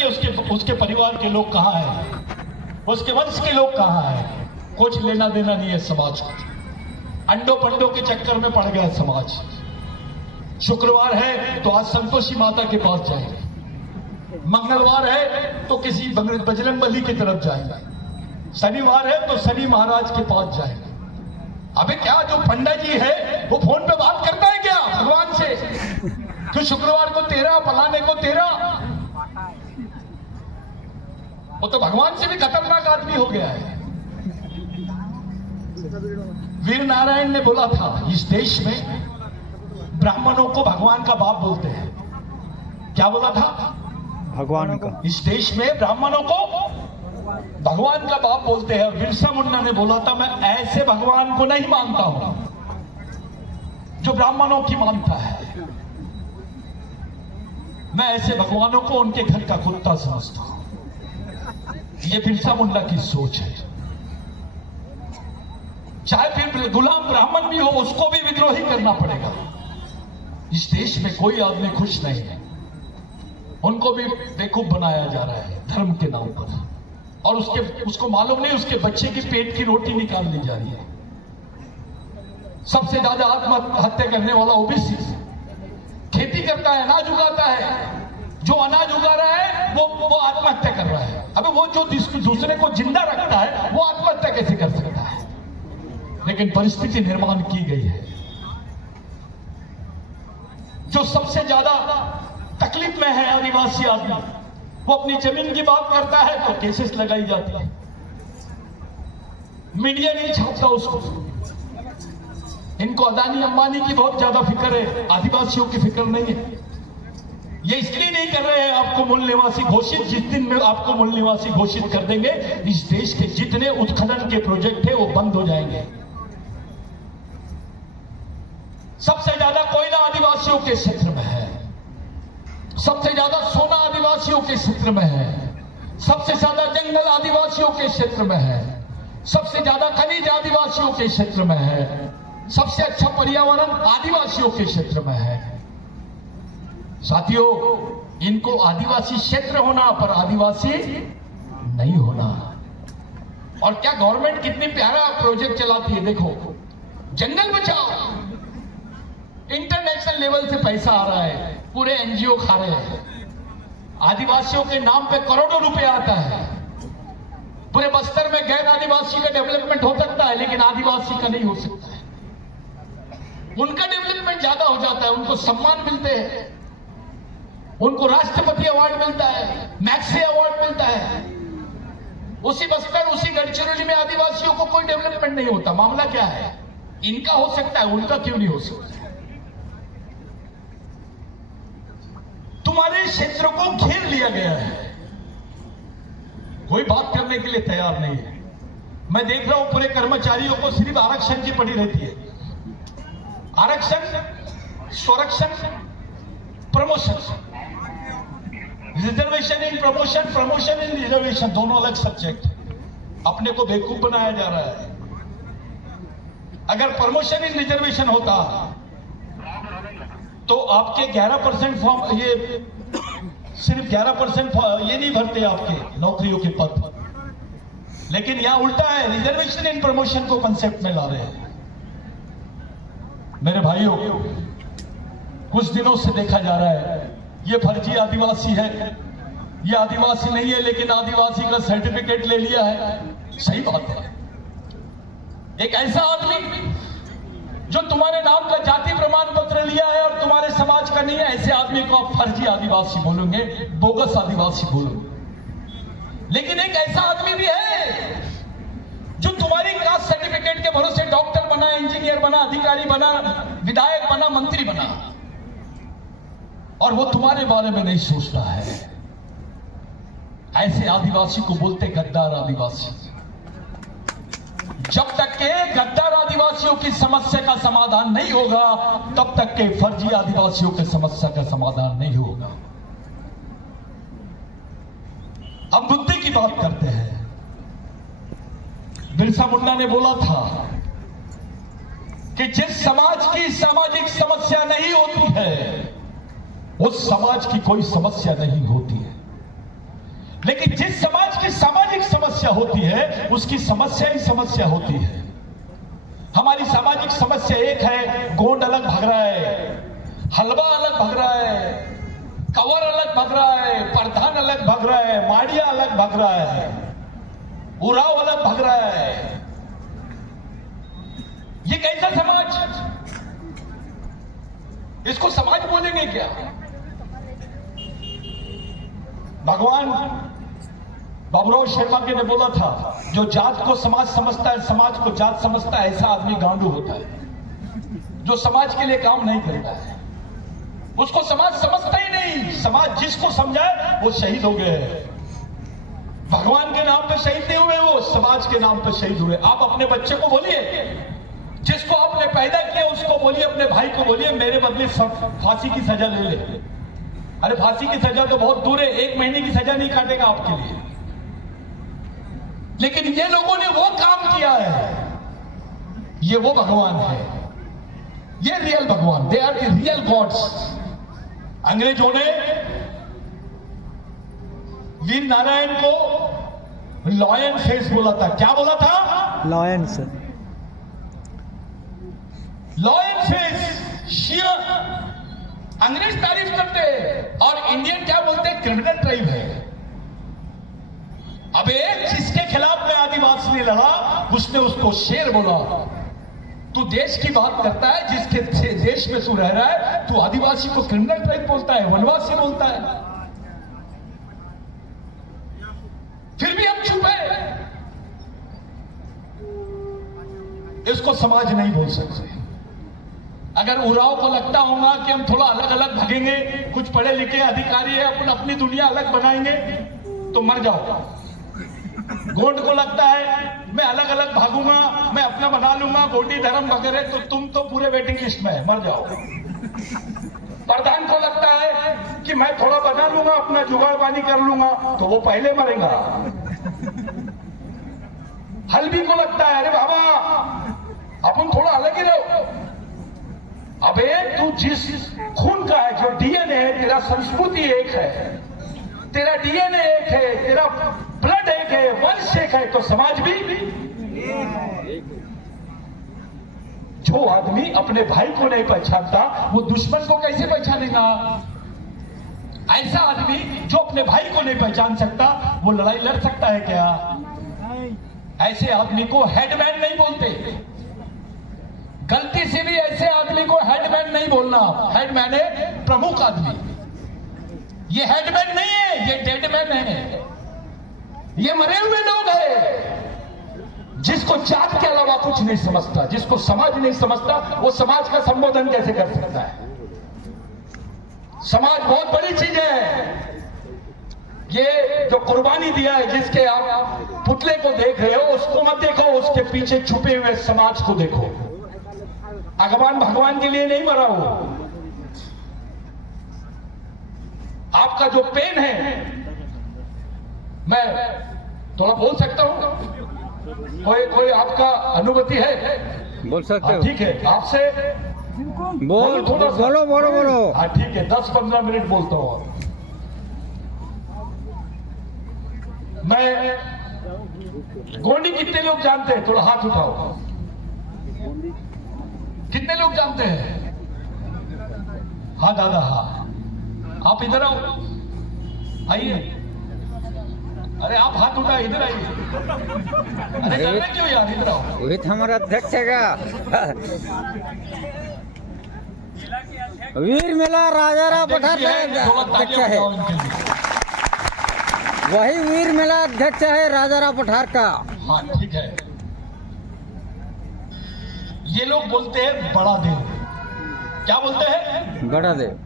सोचिए उसके परिवार के लोग कहाँ हैं, उसके वंश के लोग कहाँ हैं। कुछ लेना देना नहीं है समाज को, अंडों पंडों के चक्कर में पड़ गया है समाज। शुक्रवार है तो आज संतोषी माता के पास जाएंगे, मंगलवार है तो किसी बजरंग बली की तरफ जाएंगे, शनिवार है तो शनि महाराज के पास जाएंगे। अबे क्या जो पंडा जी है वो फोन पे बात करता है क्या भगवान से? तो शुक्रवार को 13, फलाने को 13, वो तो भगवान से भी खतरनाक आदमी हो गया है। वीर नारायण ने बोला था इस देश में ब्राह्मणों को भगवान का बाप बोलते हैं। क्या बोला था? भगवान का। इस देश में ब्राह्मणों को भगवान का बाप बोलते हैं। बिरसा मुंडा ने बोला था मैं ऐसे भगवान को नहीं मानता हूं जो ब्राह्मणों की मानता है, मैं ऐसे भगवानों को उनके घर का कुत्ता समझता हूं। ये बिरसा मुंडा की सोच है। चाहे फिर गुलाम ब्राह्मण भी हो उसको भी विद्रोही करना पड़ेगा। इस देश में कोई आदमी खुश नहीं है, उनको भी बेवकूफ बनाया जा रहा है धर्म के नाम पर, और उसको मालूम नहीं उसके बच्चे की पेट की रोटी निकाल ली जा रही है। सबसे ज्यादा आत्महत्या करने वाला ओबीसी, खेती करता है, अनाज उगाता है, जो अनाज उगा रहा है वो आत्महत्या कर रहा है। अबे वो जो दूसरे को जिंदा रखता है वो आत्महत्या कैसे कर सकता है? लेकिन परिस्थिति निर्माण की गई है। जो सबसे ज्यादा तकलीफ में है आदिवासी आदमी, वो अपनी जमीन की बात करता है तो केसेस लगाई जाती है, मीडिया नहीं छापता उसको। इनको अदानी अंबानी की बहुत ज्यादा फिक्र है, आदिवासियों की फिक्र नहीं है। ये इसलिए नहीं कर रहे हैं आपको मूल निवासी घोषित, जिस दिन में आपको मूल निवासी घोषित कर देंगे इस देश के जितने उत्खनन के प्रोजेक्ट है वो बंद हो जाएंगे। सबसे ज्यादा कोयला आदिवासियों के क्षेत्र में है, सबसे ज्यादा सोना आदिवासियों के क्षेत्र में है, सबसे ज्यादा जंगल आदिवासियों के क्षेत्र में है, सबसे ज्यादा खनिज आदिवासियों के क्षेत्र में है, सबसे अच्छा पर्यावरण आदिवासियों के क्षेत्र में है। साथियों, इनको आदिवासी क्षेत्र होना पर आदिवासी नहीं होना। और क्या गवर्नमेंट कितनी प्यारा प्रोजेक्ट चलाती है, देखो जंगल बचाओ, इंटरनेशनल लेवल से पैसा आ रहा है, पूरे एनजीओ खा रहे हैं, आदिवासियों के नाम पे करोड़ों रुपए आता है। पूरे बस्तर में गैर आदिवासी का डेवलपमेंट हो सकता है लेकिन आदिवासी का नहीं हो सकता है। उनका डेवलपमेंट ज्यादा हो जाता है, उनको सम्मान मिलते हैं, उनको राष्ट्रपति अवार्ड मिलता है, मैक्से अवार्ड मिलता है। उसी बस्तर, उसी गढ़चिरौली में आदिवासियों को कोई डेवलपमेंट नहीं होता। मामला क्या है? इनका हो सकता है, उनका क्यों नहीं हो सकता? तुम्हारे क्षेत्र को घेर लिया गया है, कोई बात करने के लिए तैयार नहीं है। मैं देख रहा हूं पूरे कर्मचारियों को सिर्फ आरक्षण की पड़ी रहती है, आरक्षण, स्वरक्षण, promotion, reservation in promotion, promotion in reservation, दोनों अलग सब्जेक्ट है। अपने को बेवकूफ बनाया जा रहा है। अगर प्रमोशन इन रिजर्वेशन होता तो आपके 11% फॉर्म, ये सिर्फ 11% ये नहीं भरते आपके नौकरियों के पद, लेकिन यहां उल्टा है, रिजर्वेशन इन प्रमोशन को कंसेप्ट में ला रहे हैं। मेरे भाइयों, कुछ दिनों से देखा जा रहा है ये फर्जी आदिवासी है, ये आदिवासी नहीं है लेकिन आदिवासी का सर्टिफिकेट ले लिया है। सही बात है, एक ऐसा आदमी जो तुम्हारे नाम का जाति प्रमाण पत्र लिया है और तुम्हारे समाज का नहीं है, ऐसे आदमी को आप फर्जी आदिवासी बोलोगे, बोगस आदिवासी बोलोगे। लेकिन एक ऐसा आदमी भी है जो तुम्हारी कास्ट सर्टिफिकेट के भरोसे डॉक्टर बना, इंजीनियर बना, अधिकारी बना, विधायक बना, मंत्री बना, और वो तुम्हारे बारे में नहीं सोचता है। ऐसे आदिवासी को बोलते गद्दार आदिवासी। जब तक के गद्दार आदिवासियों की समस्या का समाधान नहीं होगा तब तक के फर्जी आदिवासियों की समस्या का समाधान नहीं होगा। अब मुद्दे की बात करते हैं। बिरसा मुंडा ने बोला था कि जिस समाज की सामाजिक समस्या नहीं होती है उस समाज की कोई समस्या नहीं होती है। लेकिन जिस समाज की सामाजिक समस्या होती है उसकी समस्या ही समस्या होती है। हमारी सामाजिक समस्या एक है, गोंड अलग भाग रहा है, हलवा अलग भाग रहा है, कंवर अलग भाग रहा है, प्रधान अलग भाग रहा है, माड़िया अलग भाग रहा है, उराव अलग भाग रहा है। ये कैसा समाज? इसको समाज बोलेंगे क्या? भगवान बाबूराव शर्मा के ने बोला था, जो जात को समाज समझता है, समाज को जात समझता है, ऐसा आदमी गांडू होता है। जो समाज के लिए काम नहीं करता है उसको समाज समझता ही नहीं। समाज जिसको समझाए वो शहीद हो गए। भगवान के नाम पे शहीद नहीं हुए, वो समाज के नाम पे शहीद हुए। आप अपने बच्चे को बोलिए, जिसको आपने पैदा किया उसको बोलिए, अपने भाई को बोलिए मेरे बदले फांसी की सजा ले ले। अरे फांसी की सजा तो बहुत दूर है, 1 महीने की सजा नहीं काटेगा आपके लिए। लेकिन ये लोगों ने वो काम किया है। ये वो भगवान है, ये रियल भगवान, they are the real gods. अंग्रेजों ने वीर नारायण को लॉयन फेस बोला था। क्या बोला था? लॉयन से लॉयन फेस, शियर। अंग्रेज तारीफ करते हैं और इंडियन क्या बोलते हैं? क्रिमिनल ट्राइब है। अब एक जिसके खिलाफ में आदिवासी ने लड़ा, उसने उसको शेर बोला। तू देश की बात करता है, जिसके देश में तू रह रहा है, तू आदिवासी को क्रिमिनल ट्राइब बोलता है, वनवासी बोलता है। फिर भी हम चुप है। इसको समाज नहीं बोल सकते। अगर उराव को लगता होगा कि हम थोड़ा अलग अलग भागेंगे, कुछ पढ़े लिखे अधिकारी है, अपन अपनी दुनिया अलग बनाएंगे, तो मर जाओ। गोंड को लगता है मैं अलग अलग भागूंगा, मैं अपना बना लूंगा, गोंडी धर्म वगैरह, तो तुम तो पूरे वेटिंग लिस्ट में है, मर जाओ। प्रधान को लगता है कि मैं थोड़ा बना लूंगा, अपना जुगाड़बानी कर लूंगा, तो वो पहले मरेगा। हल्बी को लगता है अरे बाबा अपन थोड़ा अलग ही रहो। अबे तू जिस खून का है, जो डीएनए है, तेरा संस्कृति एक है, तेरा डीएनए एक है, तेरा ब्लड एक है, वंश एक है, तो समाज भी। जो आदमी अपने भाई को नहीं पहचानता वो दुश्मन को कैसे पहचानेगा? ऐसा आदमी जो अपने भाई को नहीं पहचान सकता वो लड़ाई लड़ सकता है क्या? ऐसे आदमी को हेडमैन नहीं बोलते। गलती से भी ऐसे आदमी को हेडमैन नहीं बोलना। हेडमैन है प्रमुख आदमी। ये हेडमैन नहीं है, ये डेडमैन है। ये मरे हुए लोग हैं। जिसको जात के अलावा कुछ नहीं समझता, जिसको समाज नहीं समझता, वो समाज का संबोधन कैसे कर सकता है? समाज बहुत बड़ी चीज है। ये जो कुर्बानी दिया है, जिसके आप पुतले को देख रहे हो, उसको मत देखो, उसके पीछे छुपे हुए समाज को देखो। भगवान के लिए नहीं मरा हो। आपका जो पेन है, मैं थोड़ा बोल सकता हूं? कोई आपका अनुभूति है? बोल सकते हो? ठीक है, आपसे बोलो। हाँ ठीक है, 10-15 मिनट बोलता हूं। मैं गोंडी कितने लोग जानते हैं? थोड़ा हाथ उठाओ। कितने लोग जानते हैं? हाँ दादा, हाँ। आप इधर आओ, आइए। अरे आप हाथ उठाए, इधर आइए। अरे कर रहे क्यों यार? इधर आओ। रोहित हमारा अध्यक्ष है। वीर मेला राजाराम पठार का अध्यक्ष है। वही वीर मेला अध्यक्ष है राजाराम पठार का। हाँ ठीक है। ये लोग बोलते हैं बड़ा देव। क्या बोलते हैं? बड़ा देव।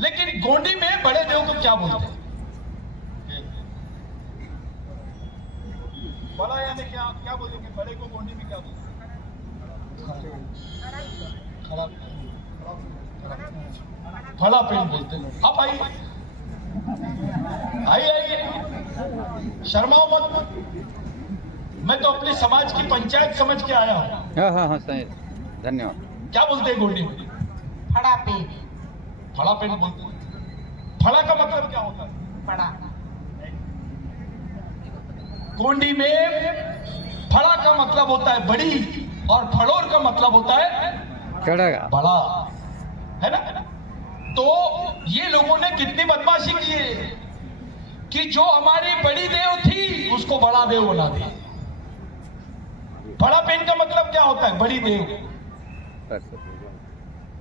लेकिन गोंडी में बड़े देव को क्या बोलते हैं? बड़ा यानी क्या बोलेंगे? बड़े को गोंडी में क्या बोलते हैं? फला पेड़ बोलते हैं। आप आइए, आइए, शर्माओ मत। मैं तो अपने समाज की पंचायत समझ के आया हूं। हाँ सही, धन्यवाद। क्या बोलते हैं गोंडी में? फड़ा पेड़। फड़ा पेड़ बोलते हैं। फड़ा का मतलब क्या होता है? बड़ा। गोंडी में फड़ा का मतलब होता है बड़ी और फड़ोर का मतलब होता है चढ़ेगा बड़ा, है ना। तो ये लोगों ने कितनी बदमाशी की है कि जो हमारी बड़ी देव थी उसको बड़ा देव बना दिया। बड़ा पेन का मतलब क्या होता है? बड़ी देव।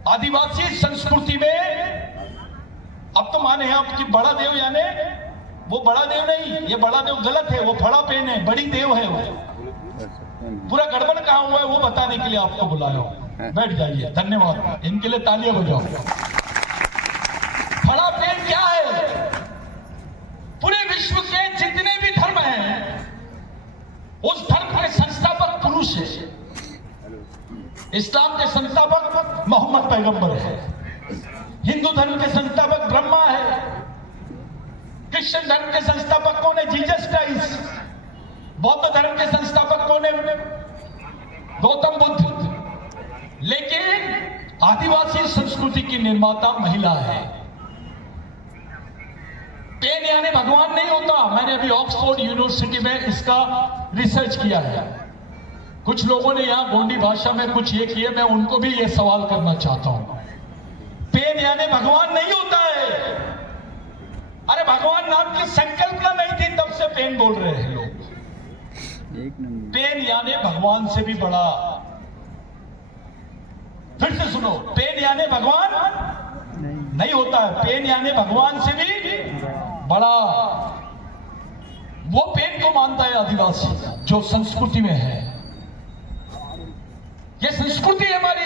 आदिवासी संस्कृति में अब तो माने आप कि बड़ा देव यानी वो बड़ा देव नहीं, ये बड़ा देव गलत है, वो फड़ा पेन है, बड़ी देव है वो। पूरा गड़बड़ कहाँ हुआ है वो बताने के लिए आपको बुलाया हूं। बैठ जाइए, धन्यवाद, इनके लिए तालियां बजाओ। फड़ा पेन क्या है? पूरे विश्व के जितने भी धर्म हैं उस धर्म के संस्थापक पुरुष है। इस्लाम के संस्थापक मोहम्मद पैगंबर है, हिंदू धर्म के संस्थापक ब्रह्मा है, क्रिश्चियन धर्म के संस्थापक कौन है? जीसस क्राइस्ट, बौद्ध धर्म के संस्थापक कौन है? गौतम बुद्ध। लेकिन आदिवासी संस्कृति की निर्माता महिला है। पेन यानी भगवान नहीं होता। मैंने अभी ऑक्सफोर्ड यूनिवर्सिटी में इसका रिसर्च किया है। कुछ लोगों ने यहां गोंडी भाषा में कुछ ये किए, मैं उनको भी ये सवाल करना चाहता हूं। पेन यानी भगवान नहीं होता है। अरे भगवान नाम की संकल्पना नहीं थी तब से पेन बोल रहे हैं लोग। पेन यानी भगवान से भी बड़ा। फिर से सुनो, पेन यानी भगवान नहीं होता है, पेन यानी भगवान से भी बड़ा। वो पेन को मानता है आदिवासी जो संस्कृति में है। ये संस्कृति हमारी।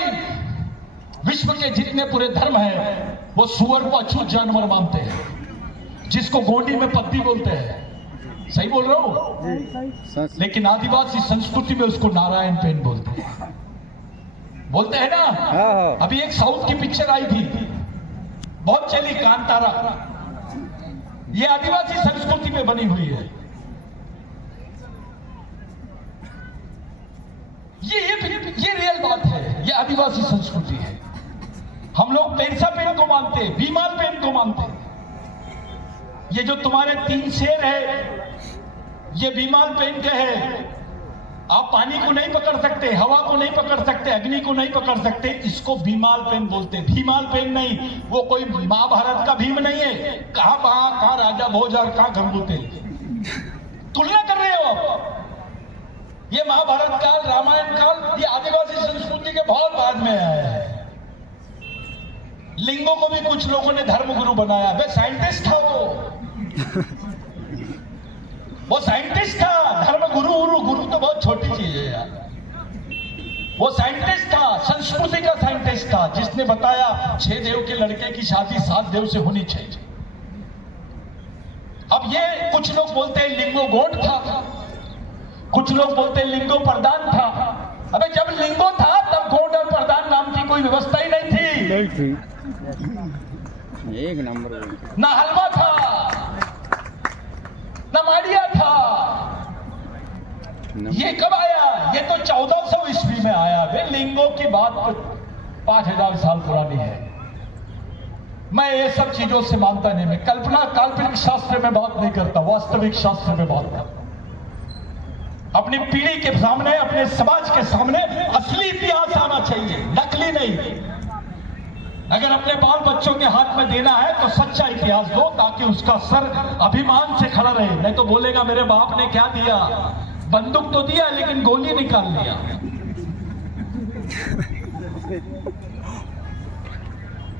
विश्व के जितने पूरे धर्म हैं वो सुअर को अछूत जानवर मानते हैं, जिसको गोंडी में पत्ती बोलते हैं। सही बोल रहा हूं? लेकिन आदिवासी संस्कृति में उसको नारायण पेन बोलते हैं। बोलते हैं ना। अभी एक साउथ की पिक्चर आई थी, बहुत चली, कांतारा। ये आदिवासी संस्कृति में बनी हुई है। ये रियल बात है, ये आदिवासी संस्कृति है। हम लोग पेंसा पेन को मानते हैं, बीमाल पेन को मानते हैं। ये जो तुम्हारे 3 शेर है ये बीमाल पेन के हैं। आप पानी को नहीं पकड़ सकते, हवा को नहीं पकड़ सकते, अग्नि को नहीं पकड़ सकते, इसको भीमाल पेन बोलते हैं। भीमाल पेन नहीं, वो कोई महाभारत का भीम नहीं है। कहां राजा भोज और कहां गंगूते। तुलना कर रहे हो आप। ये महाभारत काल, रामायण काल, ये आदिवासी संस्कृति के बहुत बाद में आया है। लिंगों को भी कुछ लोगों ने धर्मगुरु बनाया। वे साइंटिस्ट था, वो साइंटिस्ट था। धर्मगुरु गुरु तो बहुत छोटी चीज है यार। वो साइंटिस्ट था, संस्कृति का साइंटिस्ट था, जिसने बताया 6 देव के लड़के की शादी 7 देव से होनी चाहिए। अब ये कुछ लोग बोलते हैं लिंगो गोड था, कुछ लोग बोलते हैं लिंगो प्रदान था। अबे जब लिंगो था तब गोड और प्रदान नाम की कोई व्यवस्था ही नहीं थी। एक नंबर ना हलवा था, ना माड़िया था। ये कब आया? ये तो 1400 ईस्वी में आया। वे लिंगों की बात 5000 साल पुरानी है। मैं ये सब चीजों से मानता नहीं। मैं कल्पना काल्पनिक शास्त्र में बात नहीं करता, वास्तविक शास्त्र में बात करता। अपनी पीढ़ी के सामने, अपने समाज के सामने असली इतिहास आना चाहिए, नकली नहीं। अगर अपने बाल बच्चों के हाथ में देना है तो सच्चा इतिहास दो, ताकि उसका सर अभिमान से खड़ा रहे। नहीं तो बोलेगा मेरे बाप ने क्या दिया, बंदूक तो दिया लेकिन गोली निकाल लिया।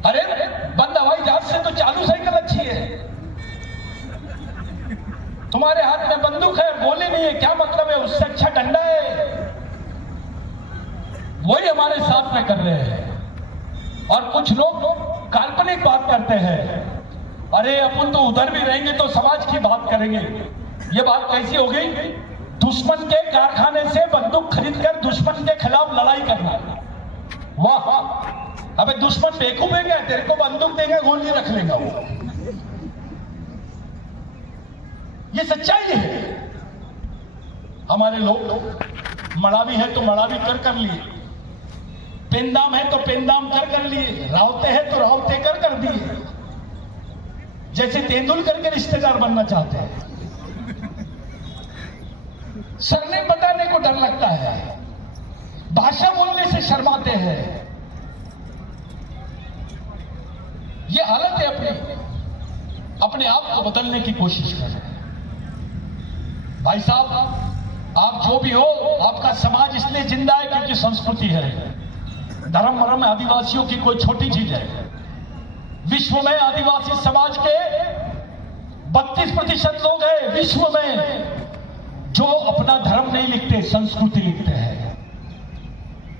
अरे बंद हवाई जहाज से तो चालू साइकिल अच्छी है। तुम्हारे हाथ में बंदूक है, गोली नहीं है, क्या मतलब है? उससे अच्छा डंडा है। वही हमारे साथ में कर रहे हैं। और कुछ लोग काल्पनिक बात करते हैं। अरे अपन तो उधर भी रहेंगे तो समाज की बात करेंगे। ये बात कैसी हो गई? दुश्मन के कारखाने से बंदूक खरीदकर दुश्मन के खिलाफ लड़ाई करना। वाह! अबे दुश्मन बेवकूफ है क्या? तेरे को बंदूक देंगे, गोली रख लेगा वो। ये सच्चाई है। हमारे लोग मड़ावी है तो मड़ावी कर लिए, पेंदाम है तो पेंदाम कर लिए, रावते हैं तो रावते कर दिए। जैसे तेंदुलकर के रिश्तेदार बनना चाहते हैं। सरनेम बताने को डर लगता है, भाषा बोलने से शर्माते हैं। ये हालत है, अपने आप को बदलने की कोशिश कर रहे हैं। भाई साहब, आप जो भी हो, आपका समाज इसलिए जिंदा है क्योंकि संस्कृति है। धर्म मरम आदिवासियों की कोई छोटी चीज है। विश्व में आदिवासी समाज के 32% लोग हैं विश्व में जो अपना धर्म नहीं लिखते, संस्कृति लिखते हैं।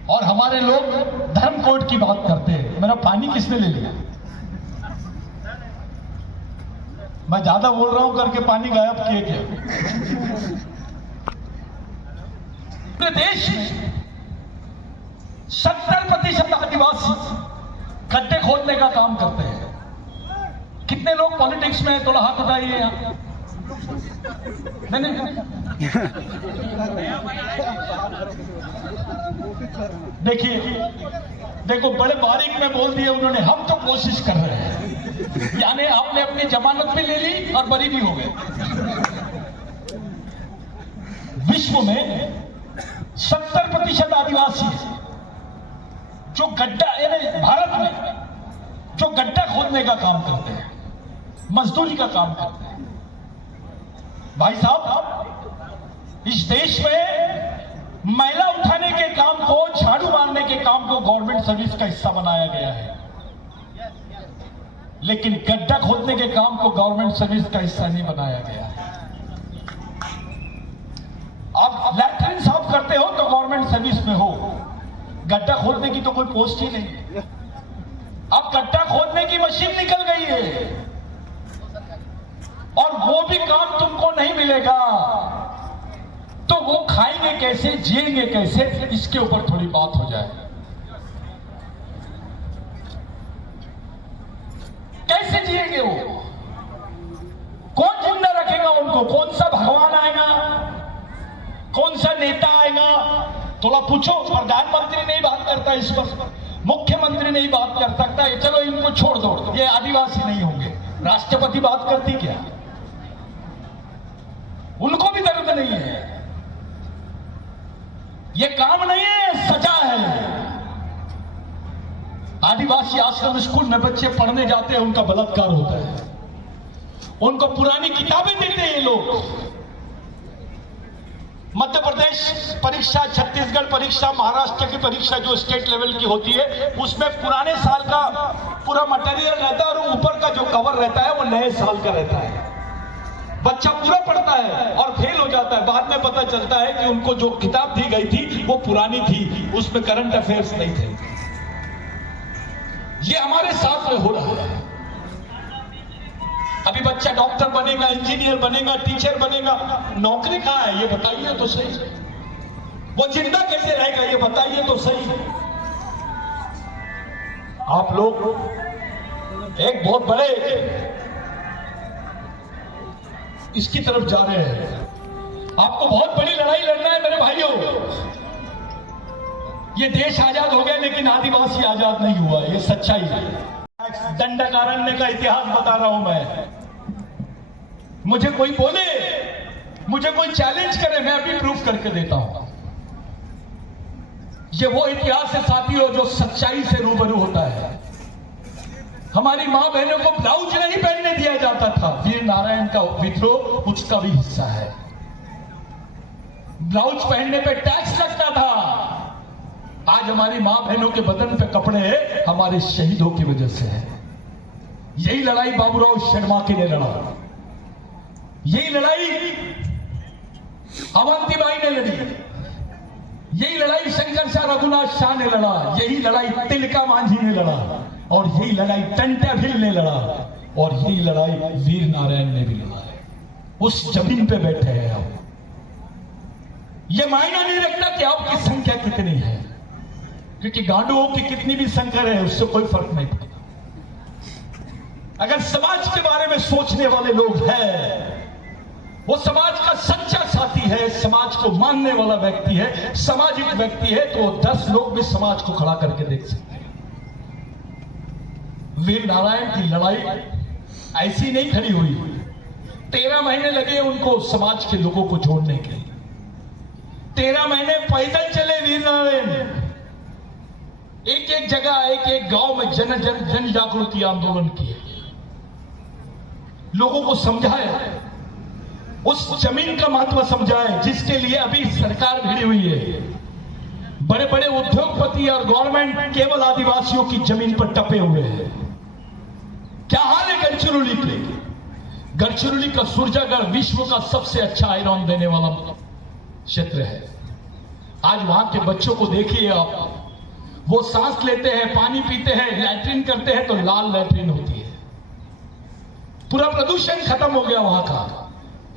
और हमारे लोग धर्म कोड की बात करते हैं। मेरा पानी किसने ले लिया? मैं ज्यादा बोल रहा हूं करके पानी गायब किए क्या? पूरे देश में 70% आदिवासी गड्ढे खोदने का काम करते हैं। कितने लोग पॉलिटिक्स में हैं? थोड़ा हाथ उठाइए यहां। नहीं। देखो बड़े बारीक में बोल दिए उन्होंने, हम तो कोशिश कर रहे हैं। यानी आपने अपनी जमानत भी ले ली और बरी भी हो गए। विश्व में 70% आदिवासी जो गड्ढा, यानी भारत में जो गड्ढा खोदने का काम करते हैं, मजदूरी का काम करते हैं। भाई साहब, इस देश में मैला उठाने के काम को, झाड़ू मारने के काम को गवर्नमेंट सर्विस का हिस्सा बनाया गया है, लेकिन गड्ढा खोदने के काम को गवर्नमेंट सर्विस का हिस्सा नहीं बनाया गया है। आप लैट्रिन साफ करते हो तो गवर्नमेंट सर्विस में हो, गड्ढा खोदने की तो कोई पोस्ट ही नहीं। अब गड्ढा खोदने की मशीन निकल गई है और वो भी काम तुमको नहीं मिलेगा, तो वो खाएंगे कैसे, जिएंगे कैसे, इसके ऊपर थोड़ी बात हो जाए। कैसे जिएंगे वो? कौन जिंदा रखेगा उनको? कौन सा भगवान आएगा? कौन सा नेता आएगा? थोड़ा पूछो। प्रधानमंत्री नहीं बात करता इस पर, मुख्यमंत्री नहीं बात कर सकता। चलो इनको छोड़ दो, ये आदिवासी नहीं होंगे। राष्ट्रपति बात करती क्या? उनको भी दर्द नहीं है। ये काम नहीं है, सजा है। आदिवासी आश्रम स्कूल में बच्चे पढ़ने जाते हैं, उनका बलात्कार होता है, उनको पुरानी किताबें देते हैं ये लोग। मध्य प्रदेश परीक्षा, छत्तीसगढ़ परीक्षा, महाराष्ट्र की परीक्षा जो स्टेट लेवल की होती है, उसमें पुराने साल का पूरा मटेरियल रहता है और ऊपर का जो कवर रहता है वो नए साल का रहता है। बच्चा पूरा पढ़ता है और फेल हो जाता है। बाद में पता चलता है कि उनको जो किताब दी गई थी वो पुरानी थी, उसमें करंट अफेयर्स नहीं थे। ये हमारे साथ में हो रहा है। अभी बच्चा डॉक्टर बनेगा, इंजीनियर बनेगा, टीचर बनेगा, नौकरी कहां है ये बताइए तो सही। वो जिंदा कैसे रहेगा ये बताइए तो सही। आप लोग एक बहुत बड़े इसकी तरफ जा रहे हैं। आपको बहुत बड़ी लड़ाई लड़ना है मेरे भाइयों। ये देश आजाद हो गया लेकिन आदिवासी आजाद नहीं हुआ, ये सच्चाई है। दंडकारण्य का इतिहास बता रहा हूं मैं। मुझे कोई बोले, मुझे कोई चैलेंज करे, मैं अभी प्रूफ करके देता हूं। ये वो इतिहास है साथियों जो सच्चाई से रूबरू होता है। हमारी मां बहनों को ब्लाउज नहीं पहनने दिया जाता था। वीर नारायण का विद्रोह उसका भी हिस्सा है। ब्लाउज पहनने पे टैक्स लगता था। आज हमारी मां बहनों के बदन पे कपड़े हमारे शहीदों की वजह से है। यही लड़ाई बाबूराव शर्मा ने लड़ा, यही लड़ाई अवंतीबाई ने लड़ी, यही लड़ाई शंकर शाह रघुनाथ शाह ने लड़ा, यही लड़ाई तिलका मांझी ने लड़ा, और यही लड़ाई टंटा भील ने लड़ा, और यही लड़ाई वीर नारायण ने भी लड़ा है। उस जमीन पे बैठे हैं आप। ये मायना नहीं रखता कि आपकी संख्या कितनी है, क्योंकि गांडुओं की कितनी भी संख्या है उससे कोई फर्क नहीं पड़ता। अगर समाज के बारे में सोचने वाले लोग हैं, वो समाज का सच्चा साथी है, समाज को मानने वाला व्यक्ति है, सामाजिक व्यक्ति है, तो 10 लोग भी समाज को खड़ा करके देख सकते हैं। वीर नारायण की लड़ाई ऐसी नहीं खड़ी हुई। 13 महीने लगे उनको समाज के लोगों को जोड़ने के लिए। 13 महीने पैदल चले वीर नारायण, एक एक जगह एक एक गांव में जन जागृति आंदोलन किए, लोगों को समझाए, उस जमीन का महत्व समझाए जिसके लिए अभी सरकार भिड़ी हुई है। बड़े बड़े उद्योगपति और गवर्नमेंट केवल आदिवासियों की जमीन पर टपे हुए हैं। क्या हाल है गढ़चिरौली के? गढ़चिरौली का सूरजागढ़ विश्व का सबसे अच्छा आयरन देने वाला क्षेत्र है। आज वहां के बच्चों को देखिए आप, वो सांस लेते हैं, पानी पीते हैं, लैट्रिन करते हैं तो लाल लैट्रिन होती है। पूरा प्रदूषण खत्म हो गया वहां का।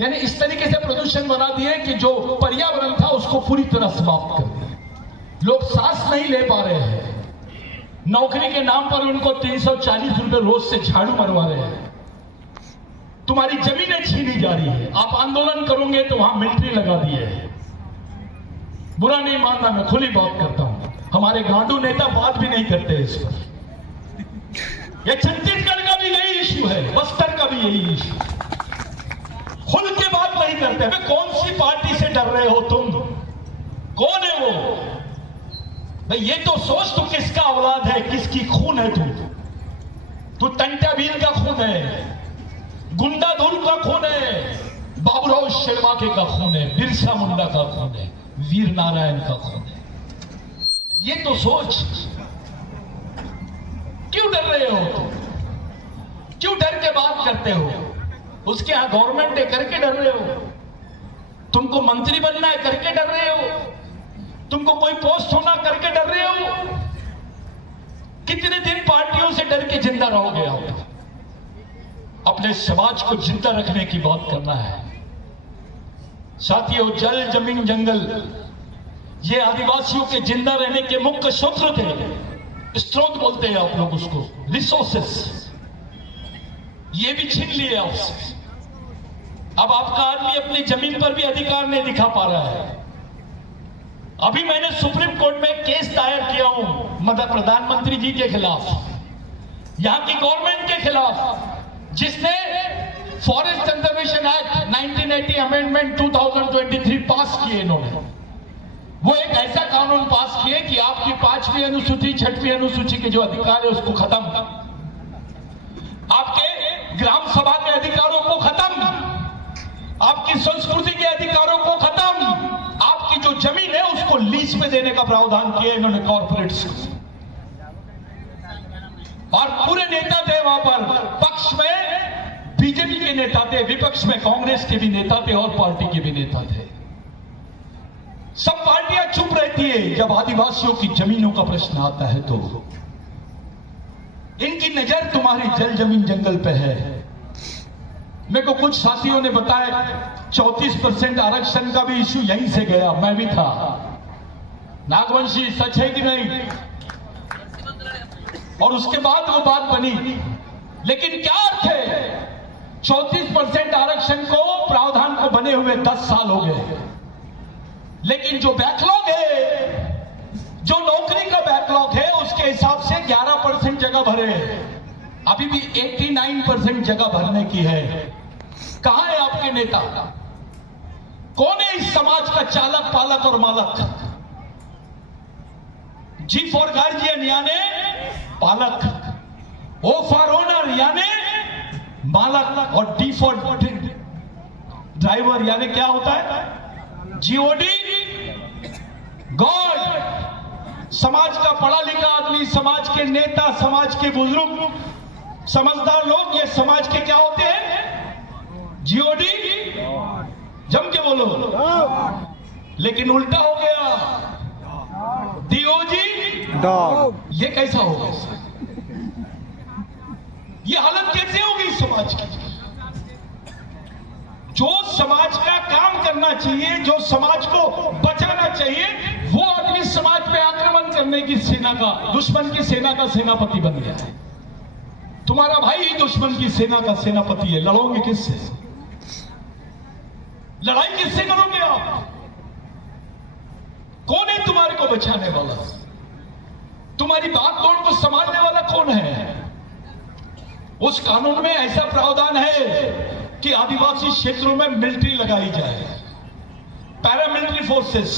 यानी इस तरीके से प्रदूषण बना दिए कि जो पर्यावरण था उसको पूरी तरह समाप्त कर दिया। लोग सांस नहीं ले पा रहे हैं। नौकरी के नाम पर उनको 340 रुपए रोज से झाड़ू मरवा रहे हैं। तुम्हारी जमीनें छीनी जा रही है। आप आंदोलन करोगे तो वहां मिलिट्री लगा दिए है। बुरा नहीं मानना, मैं खुली बात करता हूं। हमारे गांडू नेता बात भी नहीं करते इस पर। यह छत्तीसगढ़ का भी यही इश्यू है, बस्तर का भी यही इश्यू। खुल के बात नहीं करते। वे कौन सी पार्टी से डर रहे हो तुम? कौन है वो? भाई ये तो सोच तू किसका औलाद है, किसकी खून है तू टंटा भील का खून है, गुंडा धुल का खून है, बाबूराव शेरवाके का खून है, बिरसा मुंडा का खून है, वीर नारायण का खून है। ये तो सोच। क्यों डर रहे हो तुम? क्यों डर के बात करते हो? उसके यहां गवर्नमेंट है करके डर रहे हो? तुमको मंत्री बनना है करके डर रहे हो? तुमको कोई पोस्ट होना करके डर रहे हो? कितने दिन पार्टियों से डर के जिंदा रहोगे आप? अपने समाज को जिंदा रखने की बात करना है साथियों। जल, जमीन, जंगल ये आदिवासियों के जिंदा रहने के मुख्य स्रोत थे। स्रोत बोलते हैं आप लोग उसको, रिसोर्सेस। ये भी छीन लिए आपसे। अब आपका आदमी अपनी जमीन पर भी अधिकार नहीं दिखा पा रहा है। अभी मैंने सुप्रीम कोर्ट में केस दायर किया हूं मध्य प्रधानमंत्री जी के खिलाफ, यहां की गवर्नमेंट के खिलाफ, जिसने फॉरेस्ट कंजर्वेशन एक्ट 1980 अमेंडमेंट 2023 पास किए। इन्होंने वो एक ऐसा कानून पास किए कि आपकी 5वीं अनुसूची, 6वीं अनुसूची के जो अधिकार है उसको खत्म, आपके ग्राम सभा के अधिकारों को खत्म, आपकी संस्कृति के अधिकारों को खत्म, आपकी जो जमीन है उसको लीज पे देने का प्रावधान किया इन्होंने कॉर्पोरेट्स को। और पूरे नेता थे वहां पर, पक्ष में बीजेपी के नेता थे, विपक्ष में कांग्रेस के भी नेता थे और पार्टी के भी नेता थे। सब पार्टियां चुप रहती है जब आदिवासियों की जमीनों का प्रश्न आता है तो। इनकी नजर तुम्हारी जल, जमीन, जंगल पे है। मेरे को कुछ साथियों ने बताया 34% आरक्षण का भी इश्यू यहीं से गया, मैं भी था। नागवंशी, सच है कि नहीं? और उसके बाद वो बात बनी। लेकिन क्या अर्थ है? 34% आरक्षण को, प्रावधान को बने हुए 10 साल हो गए, लेकिन जो बैकलॉग है, जो नौकरी का बैकलॉग है, उसके हिसाब से 11% जगह भरे, अभी भी 89% जगह भरने की है। कहां है आपके नेता? कौन है इस समाज का चालक, पालक और मालक? जी फॉर गार्जियन यानी पालक, ओ फॉर ओनर यानी मालक, और डी फॉर ड्राइवर यानी क्या होता है? GOD, God. समाज का पढ़ा लिखा आदमी, समाज के नेता, समाज के बुजुर्ग, समझदार लोग, ये समाज के क्या होते हैं? जीओडी, जम के बोलो। लेकिन उल्टा हो गया, डीओजी, डॉग। ये कैसा होगा? ये हालत कैसे होगी समाज की? जो समाज का काम करना चाहिए, जो समाज को बचाना चाहिए, वो आदमी समाज पे आक्रमण करने की सेना का, दुश्मन की सेना का सेनापति बन गया है। तुम्हारा भाई ही दुश्मन की सेना का सेनापति है। लड़ोगे किससे? लड़ाई किससे करोगे आप? कौन है तुम्हारे को बचाने वाला? तुम्हारी बागडोर को संभालने वाला कौन है? उस कानून में ऐसा प्रावधान है कि आदिवासी क्षेत्रों में मिलिट्री लगाई जाए। Paramilitary forces.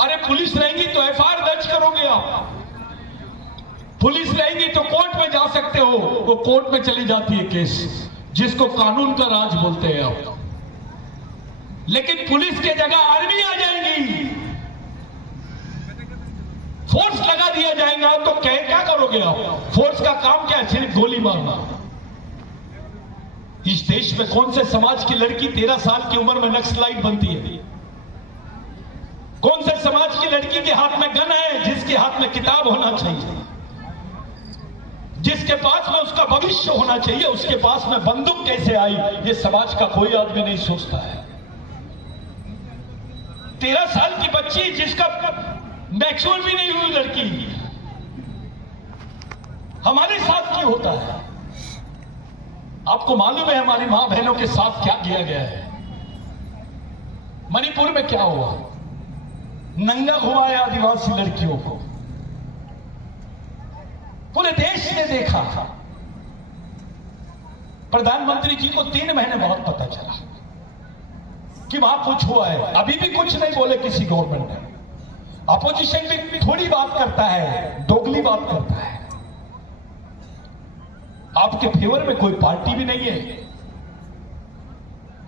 अरे पुलिस रहेगी तो एफआईआर दर्ज करोगे आप, पुलिस रहेगी तो कोर्ट में जा सकते हो, वो कोर्ट में चली जाती है केस, जिसको कानून का राज बोलते हैं आप। लेकिन पुलिस के जगह आर्मी आ जाएगी, फोर्स लगा दिया जाएगा, तो क्या करोगे आप? फोर्स का काम क्या है? सिर्फ गोली मारना। इस देश में कौन से समाज की लड़की 13 साल की उम्र में नक्सलाइट बनती है? कौन से समाज की लड़की के हाथ में गन है, जिसके हाथ में किताब होना चाहिए, जिसके पास में उसका भविष्य होना चाहिए, उसके पास में बंदूक कैसे आई? ये समाज का कोई आदमी नहीं सोचता है। 13 साल की बच्ची, जिसका मैच्योर भी नहीं हुई लड़की, हमारे साथ क्यों होता है? आपको मालूम है हमारी मां बहनों के साथ क्या किया गया है? मणिपुर में क्या हुआ? नंगा घुमाया आदिवासी लड़कियों को, पूरे देश ने देखा। प्रधानमंत्री जी को 3 महीने बाद पता चला कि वहां कुछ हुआ है। अभी भी कुछ नहीं बोले किसी गवर्नमेंट ने। अपोजिशन भी थोड़ी बात करता है, दोगली बात करता है। आपके फेवर में कोई पार्टी भी नहीं है।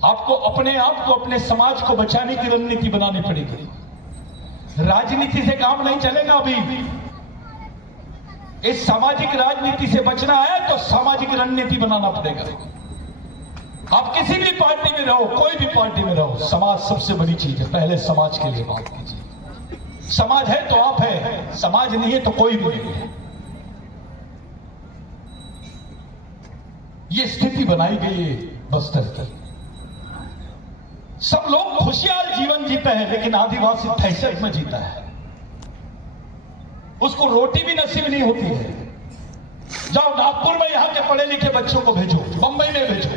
आपको अपने आप को, अपने समाज को बचाने की रणनीति बनानी पड़ेगी। राजनीति से काम नहीं चलेगा। अभी इस सामाजिक राजनीति से बचना है तो सामाजिक रणनीति बनाना पड़ेगा। आप किसी भी पार्टी में रहो, कोई भी पार्टी में रहो, समाज सबसे बड़ी चीज है। पहले समाज के लिए बात कीजिए। समाज है तो आप है, समाज नहीं है तो कोई भी नहीं है। ये स्थिति बनाई गई है बस्तर की। सब लोग खुशहाल जीवन जीते हैं, लेकिन आदिवासी दहशत में जीता है। उसको रोटी भी नसीब नहीं होती है। जाओ नागपुर में यहां के पढ़े लिखे बच्चों को भेजो, बंबई में भेजो,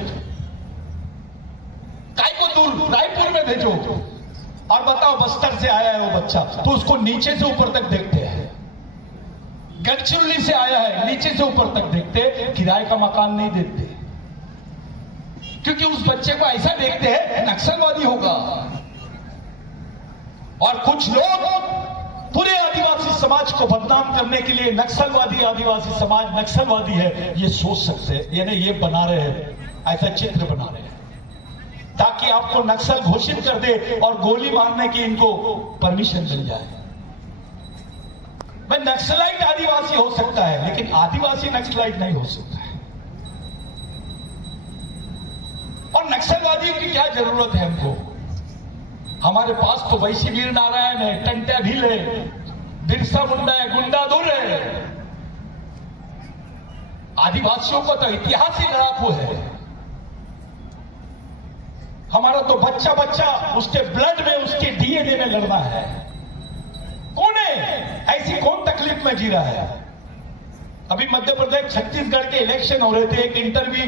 काय को दूर रायपुर में भेजो, और बताओ बस्तर से आया है वो बच्चा, तो उसको नीचे से ऊपर तक देखते हैं। गढ़चिरौली से आया है, नीचे से ऊपर तक देखते, किराए का मकान नहीं देते, क्योंकि उस बच्चे को ऐसा देखते हैं नक्सलवादी होगा। और कुछ लोग पूरे आदिवासी समाज को बदनाम करने के लिए नक्सलवादी, आदिवासी समाज नक्सलवादी है, ये सोच सकते हैं, यानी ये बना रहे हैं, ऐसा चित्र बना रहे हैं ताकि आपको नक्सल घोषित कर दे और गोली मारने की इनको परमिशन मिल जाए। मैं नक्सलाइट आदिवासी हो सकता है, लेकिन आदिवासी नक्सलाइट नहीं हो सकता है। और नक्सलवादियों की क्या जरूरत है हमको? हमारे पास तो वैश्य वीर नारायण है, टंट्या भील है, बिरसा मुंडा है, गुंडाधुर है। आदिवासियों को तो इतिहास ही लड़ाकू है। हमारा तो बच्चा बच्चा उसके ब्लड में, उसके डीएनए में लड़ना है। कौन है ऐसी, कौन तकलीफ में जी रहा है? अभी मध्य प्रदेश छत्तीसगढ़ के इलेक्शन हो रहे थे, एक इंटरव्यू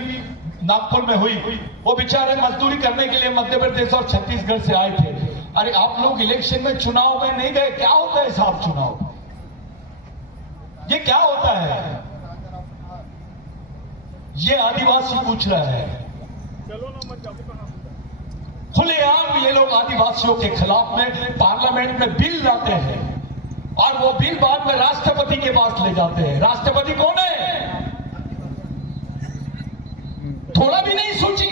नागपुर में हुई। वो बेचारे मजदूरी करने के लिए मध्य प्रदेश और छत्तीसगढ़ से आए थे। अरे आप लोग इलेक्शन में, चुनाव में नहीं गए, क्या होता है साहब चुनाव? ये क्या होता है? ये आदिवासी पूछ रहा है। खुलेआम ये लोग आदिवासियों के खिलाफ में पार्लियामेंट में बिल लाते हैं, और वो बिल बाद में राष्ट्रपति के पास ले जाते हैं। राष्ट्रपति कौन है? थोड़ा भी नहीं सोची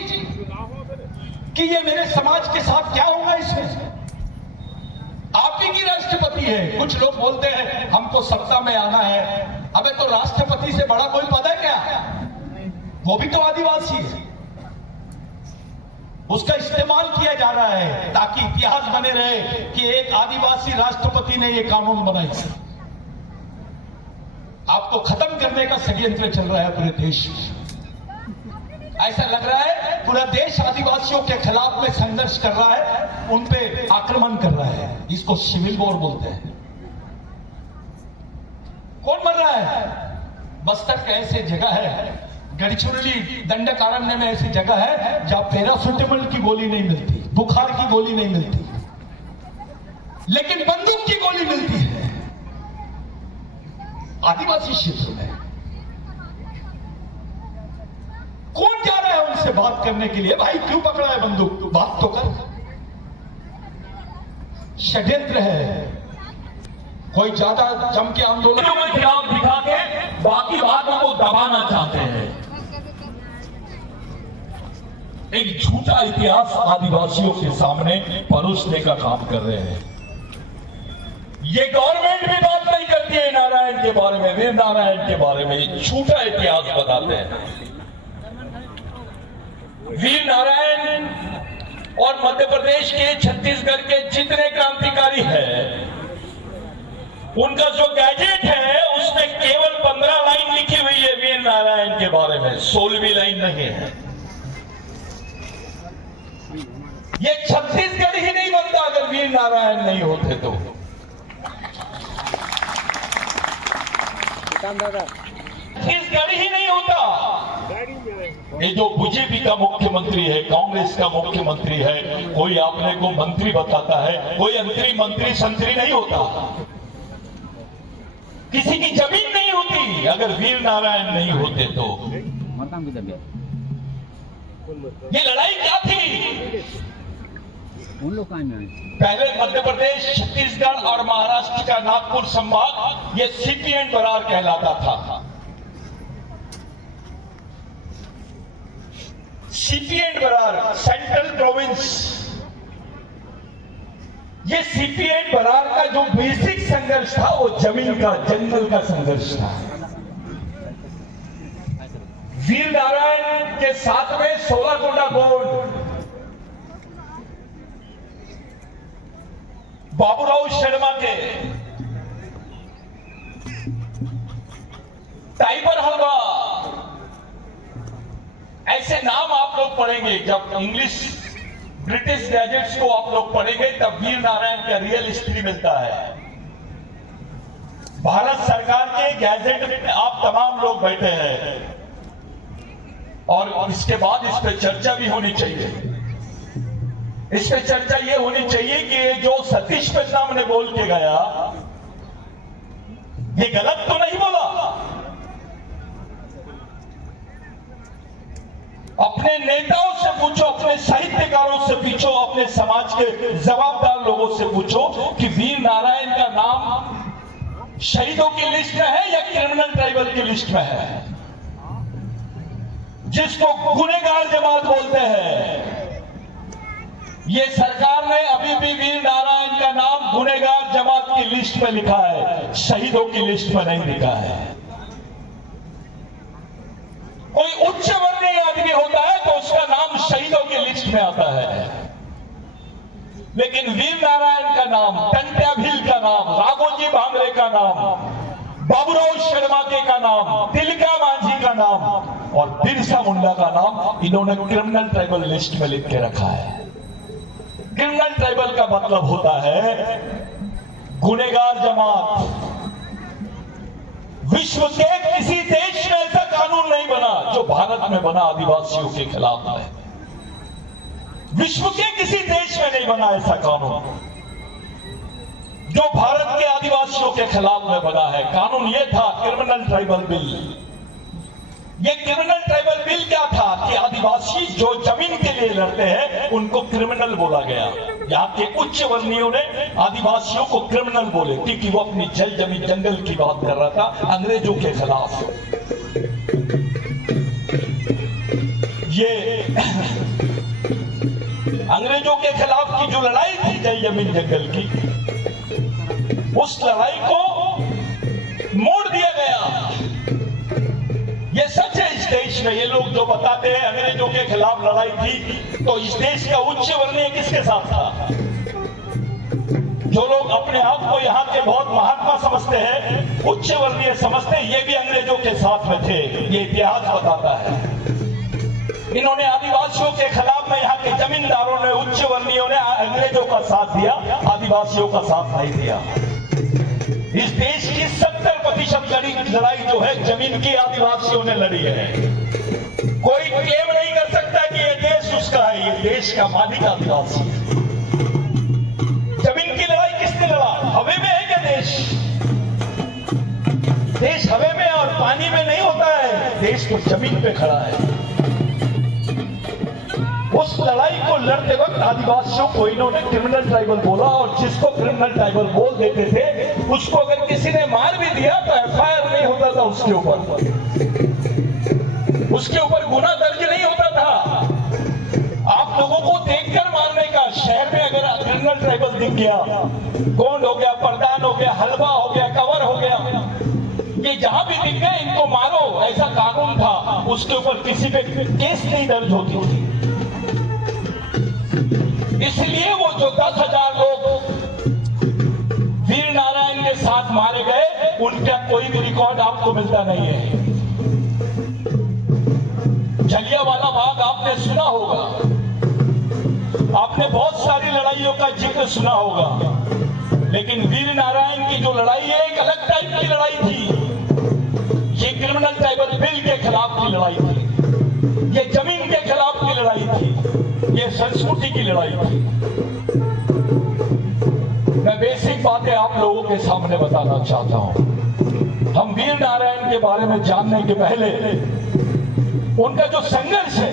कि ये मेरे समाज के साथ क्या होगा। इसमें आप ही की राष्ट्रपति है। कुछ लोग बोलते हैं हमको सत्ता में आना है। अबे तो राष्ट्रपति से बड़ा कोई पद है क्या? वो भी तो आदिवासी है। उसका इस्तेमाल किया जा रहा है ताकि इतिहास बने रहे कि एक आदिवासी राष्ट्रपति ने ये कानून बनाई। आपको खत्म करने का षड्यंत्र चल रहा है पूरे देश में। ऐसा लग रहा है पूरा देश आदिवासियों के खिलाफ में संघर्ष कर रहा है, उन पे आक्रमण कर रहा है। इसको सिविल वॉर बोलते हैं। कौन मर रहा है? बस्तर का ऐसे जगह है, गढ़चिरौली दंडकारण्य में ऐसी जगह है जहां पैरासिटामोल की गोली नहीं मिलती, बुखार की गोली नहीं मिलती, लेकिन बंदूक की गोली मिलती है आदिवासी क्षेत्र में। कौन जा रहा है उनसे बात करने के लिए? भाई क्यों पकड़ा है बंदूक? बात तो कर। षड्यंत्र है। कोई ज्यादा जम के आंदोलन के खिलाफ दिखा के बाकी बातों को दबाना चाहते हैं। एक झूठा इतिहास आदिवासियों के सामने परोसने का काम कर रहे हैं। ये गवर्नमेंट भी बात नहीं करती है नारायण के बारे में, वीर नारायण के बारे में, झूठा इतिहास बताते हैं। वीर नारायण और मध्य प्रदेश के, छत्तीसगढ़ के जितने क्रांतिकारी हैं, उनका जो गैजेट है उसमें केवल 15 लाइन लिखी हुई है वीर नारायण के बारे में, 16वीं लाइन नहीं है। ये छत्तीसगढ़ ही नहीं बनता अगर वीर नारायण नहीं होते तो। छत्तीसगढ़ ही नहीं होता। ये जो बीजेपी का मुख्यमंत्री है, कांग्रेस का मुख्यमंत्री है, कोई आपने को मंत्री बताता है, कोई मंत्री संतरी नहीं होता, किसी की जमीन नहीं होती अगर वीर नारायण नहीं होते तो। ये लड़ाई क्या थी? उन लोग पहले मध्य प्रदेश, छत्तीसगढ़ और महाराष्ट्र का नागपुर संभाग ये सीपी एंड बरार कहलाता था। CP and Berar central province. ये सीपी एंड बरार का जो बेसिक संघर्ष था वो जमीन का, जंगल का संघर्ष था। वीर नारायण के साथ में 16 गोंडा गोंड, बाबूराव शर्मा के टाइगर हलवा, ऐसे नाम आप लोग पढ़ेंगे। जब इंग्लिश ब्रिटिश गैजेट्स को आप लोग पढ़ेंगे तब वीर नारायण का रियल हिस्ट्री मिलता है। भारत सरकार के गैजेट में आप तमाम लोग बैठे हैं और इसके बाद इस पर चर्चा भी होनी चाहिए। इस पे चर्चा ये होनी चाहिए कि ये जो सतीश पेदनाम ने बोल के गया, ये गलत तो नहीं बोला। अपने नेताओं से पूछो, अपने साहित्यकारों से पूछो, अपने समाज के जवाबदार लोगों से पूछो कि वीर नारायण का नाम शहीदों की लिस्ट में है या क्रिमिनल ट्राइबल की लिस्ट में है, जिसको गुनहगार जमात बोलते हैं। ये सरकार ने अभी भी वीर नारायण का नाम गुनहगार जमात की लिस्ट में लिखा है, शहीदों की लिस्ट में नहीं लिखा है। कोई उच्च वर्णीय आदमी होता है तो उसका नाम शहीदों की लिस्ट में आता है, लेकिन वीर नारायण का नाम, टंट्या भील का नाम, राघोजी भांगरे का नाम, बाबूराव शर्मा के का नाम, तिलका मांझी का नाम और बिरसा मुंडा का नाम इन्होंने क्रिमिनल ट्राइबल लिस्ट में लिख के रखा है। क्रिमिनल ट्राइबल का मतलब होता है गुनहगार जमात। विश्व के किसी देश में ऐसा कानून नहीं बना जो भारत में बना आदिवासियों के खिलाफ है। विश्व के किसी देश में नहीं बना ऐसा कानून जो भारत के आदिवासियों के खिलाफ में बना है। कानून यह था क्रिमिनल ट्राइबल बिल। ये क्रिमिनल ट्राइबल बिल क्या था कि आदिवासी जो जमीन के लिए लड़ते हैं उनको क्रिमिनल बोला गया। यहाँ के उच्च वर्णीयों ने आदिवासियों को क्रिमिनल बोले क्योंकि वो अपनी जल जमीन जंगल की बात कर रहा था अंग्रेजों के खिलाफ। ये अंग्रेजों के खिलाफ की जो लड़ाई थी जल जमीन जंगल की, उस लड़ाई को मोड़ दिया गया। ये सच है। इस देश में ये लोग जो बताते हैं अंग्रेजों के खिलाफ लड़ाई थी, तो इस देश का उच्च वर्णीय किसके साथ था? जो लोग अपने आप को यहाँ के बहुत महात्मा समझते हैं, उच्च वर्णीय समझते हैं, ये भी अंग्रेजों के साथ में थे। ये इतिहास बताता है। इन्होंने आदिवासियों के खिलाफ में यहाँ के जमींदारों ने, उच्च वर्णीयों ने अंग्रेजों का साथ दिया, आदिवासियों का साथ नहीं दिया। इस देश की 70% लड़ाई जो है जमीन की आदिवासियों ने लड़ी है। कोई क्लेम नहीं कर सकता कि ये देश उसका है। ये देश का मालिक आदिवासी है। जमीन की लड़ाई किसने लड़ा? हवे में है क्या देश? देश हवे में और पानी में नहीं होता है। देश तो जमीन पे खड़ा है। उस लड़ाई को लड़ते वक्त आदिवासियों को इन्होंने क्रिमिनल ट्राइबल बोला, और जिसको क्रिमिनल ट्राइबल बोल देते थे उसको अगर किसी ने मार भी दिया तो एफआईआर नहीं होता था उसके ऊपर गुना दर्ज नहीं होता था। आप लोगों को देखकर मारने का, शहर में अगर क्रिमिनल ट्राइबल दिख गया, गोंड हो गया, प्रधान हो गया, हलवा हो गया, कवर हो गया, ये जहां भी दिख गए इनको मारो, ऐसा कानून था। उसके ऊपर किसी पे केस नहीं दर्ज होती थी। इसलिए वो जो 10,000 लोग वीर नारायण के साथ मारे गए, उनका कोई भी रिकॉर्ड आपको मिलता नहीं है। जलियांवाला बाग आपने सुना होगा, आपने बहुत सारी लड़ाइयों का जिक्र सुना होगा, लेकिन वीर नारायण की जो लड़ाई है एक अलग टाइप की लड़ाई थी। ये क्रिमिनल ट्राइबल बिल के खिलाफ की लड़ाई थी, ये जमीन के खिलाफ की लड़ाई थी, ये संस्कृति की लड़ाई थी। मैं बेसिक बातें आप लोगों के सामने बताना चाहता हूं। हम वीर नारायण के बारे में जानने के पहले उनका जो संघर्ष है,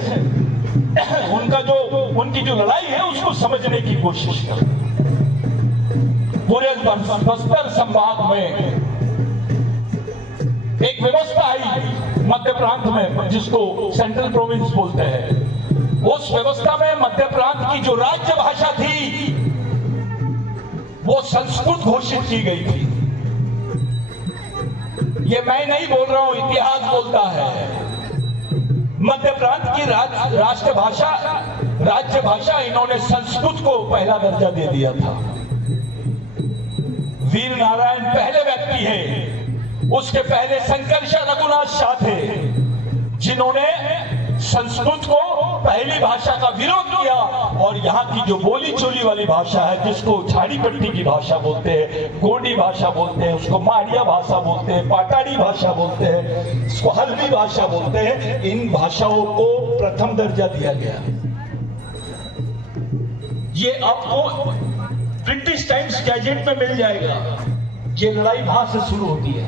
उनकी जो लड़ाई है, उसको समझने की कोशिश करें। पूरे बस्तर संभाग में एक व्यवस्था आई मध्य प्रांत में, जिसको सेंट्रल प्रोविंस बोलते हैं। उस व्यवस्था में मध्य प्रांत की जो राज्य भाषा थी वो संस्कृत घोषित की गई थी। ये मैं नहीं बोल रहा हूं, इतिहास बोलता है। मध्य प्रांत की राष्ट्र भाषा, राज्य भाषा, इन्होंने संस्कृत को पहला दर्जा दे दिया था। वीर नारायण पहले व्यक्ति है, उसके पहले शंकरशा रघुनाथ शाह थे, जिन्होंने संस्कृत को पहली भाषा का विरोध किया, और यहाँ की जो बोली चोली वाली भाषा है, जिसको झाड़ी पट्टी की भाषा बोलते हैं, गोंडी भाषा बोलते हैं, उसको माड़िया भाषा बोलते हैं, पाटाड़ी भाषा बोलते हैं, इसको हल्बी भाषा बोलते हैं, इन भाषाओं को प्रथम दर्जा दिया गया। ये आपको ब्रिटिश टाइम्स गैजेट में मिल जाएगा। ये लड़ाई वहां से शुरू होती है।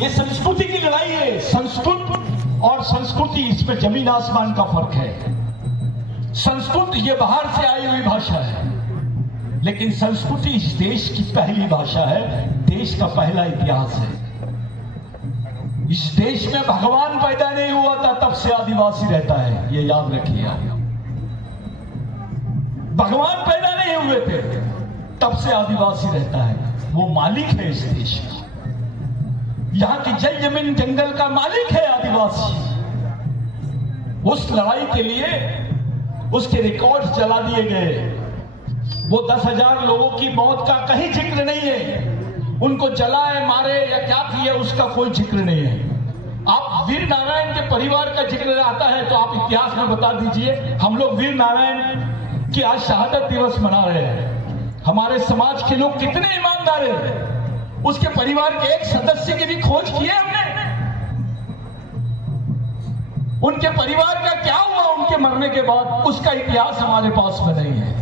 ये संस्कृति की लड़ाई है। संस्कृत और संस्कृति, इसमें जमीन आसमान का फर्क है। संस्कृत ये बाहर से आई हुई भाषा है, लेकिन संस्कृति इस देश की पहली भाषा है, देश का पहला इतिहास है। इस देश में भगवान पैदा नहीं हुआ था तब से आदिवासी रहता है, ये याद रखिए आप। भगवान पैदा नहीं हुए थे तब से आदिवासी रहता है। वो मालिक है इस देश का, यहां की जल जमीन जंगल का मालिक है आदिवासी। उस लड़ाई के लिए उसके रिकॉर्ड जला दिए गए। वो 10,000 लोगों की मौत का कहीं जिक्र नहीं है। उनको जलाए, मारे या क्या किए, उसका कोई जिक्र नहीं है। आप वीर नारायण के परिवार का जिक्र आता है तो आप इतिहास में बता दीजिए। हम लोग वीर नारायण की आज शहादत दिवस मना रहे हैं। हमारे समाज के लोग कितने ईमानदार हैं, उसके परिवार के एक सदस्य की भी खोज की है हमने। उनके परिवार का क्या हुआ उनके मरने के बाद, उसका इतिहास हमारे पास में नहीं है।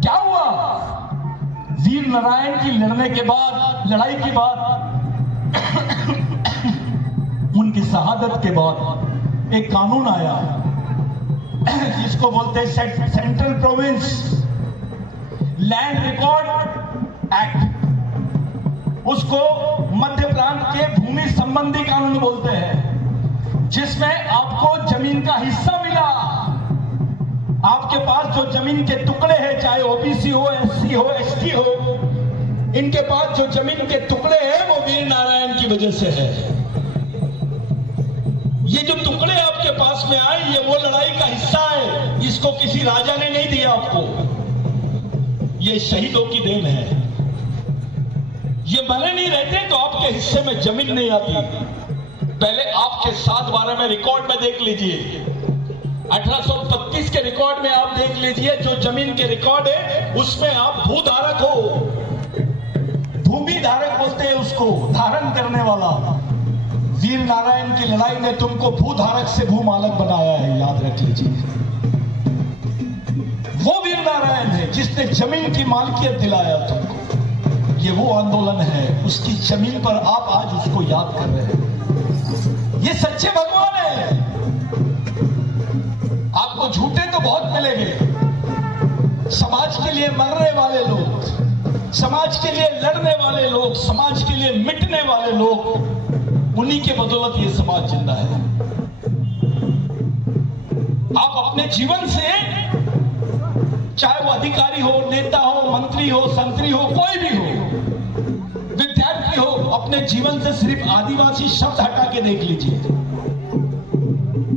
क्या हुआ वीर नारायण की लड़ने के बाद, लड़ाई के बाद, उनकी शहादत के बाद एक कानून आया जिसको बोलते हैं central province land record act. उसको मध्य प्रांत के भूमि संबंधी कानून बोलते हैं, जिसमें आपको जमीन का हिस्सा मिला। आपके पास जो जमीन के टुकड़े हैं, चाहे ओबीसी हो, एससी हो, एसटी हो, इनके पास जो जमीन के टुकड़े हैं वो वीर नारायण की वजह से है। ये जो टुकड़े आपके पास में आए, ये वो लड़ाई का हिस्सा है, इसको किसी राजा ने नहीं दिया आपको। ये शहीदों की देन है। ये मरे नहीं रहते तो आपके हिस्से में जमीन नहीं आती। पहले आपके 7/12 में रिकॉर्ड में देख लीजिए, 1832 के रिकॉर्ड में आप देख लीजिए, जो जमीन के रिकॉर्ड है उसमें आप भूधारक हो। भूमि धारक बोलते हैं उसको, धारण करने वाला। वीर नारायण की लड़ाई ने तुमको भूधारक से भूमालक बनाया है, याद रख लीजिए। वो वीर नारायण है जिसने जमीन की मालकियत दिलाया तुमको। ये वो आंदोलन है, उसकी जमीन पर आप आज उसको याद कर रहे हैं। ये सच्चे भगवान है। बहुत मिलेंगे। समाज के लिए मरने वाले लोग, समाज के लिए लड़ने वाले लोग, समाज के लिए मिटने वाले लोग, उन्हीं के बदौलत ये समाज जिंदा है। आप अपने जीवन से, चाहे वो अधिकारी हो, नेता हो, मंत्री हो, संतरी हो, कोई भी हो, विद्यार्थी हो, अपने जीवन से सिर्फ आदिवासी शब्द हटा के देख लीजिए।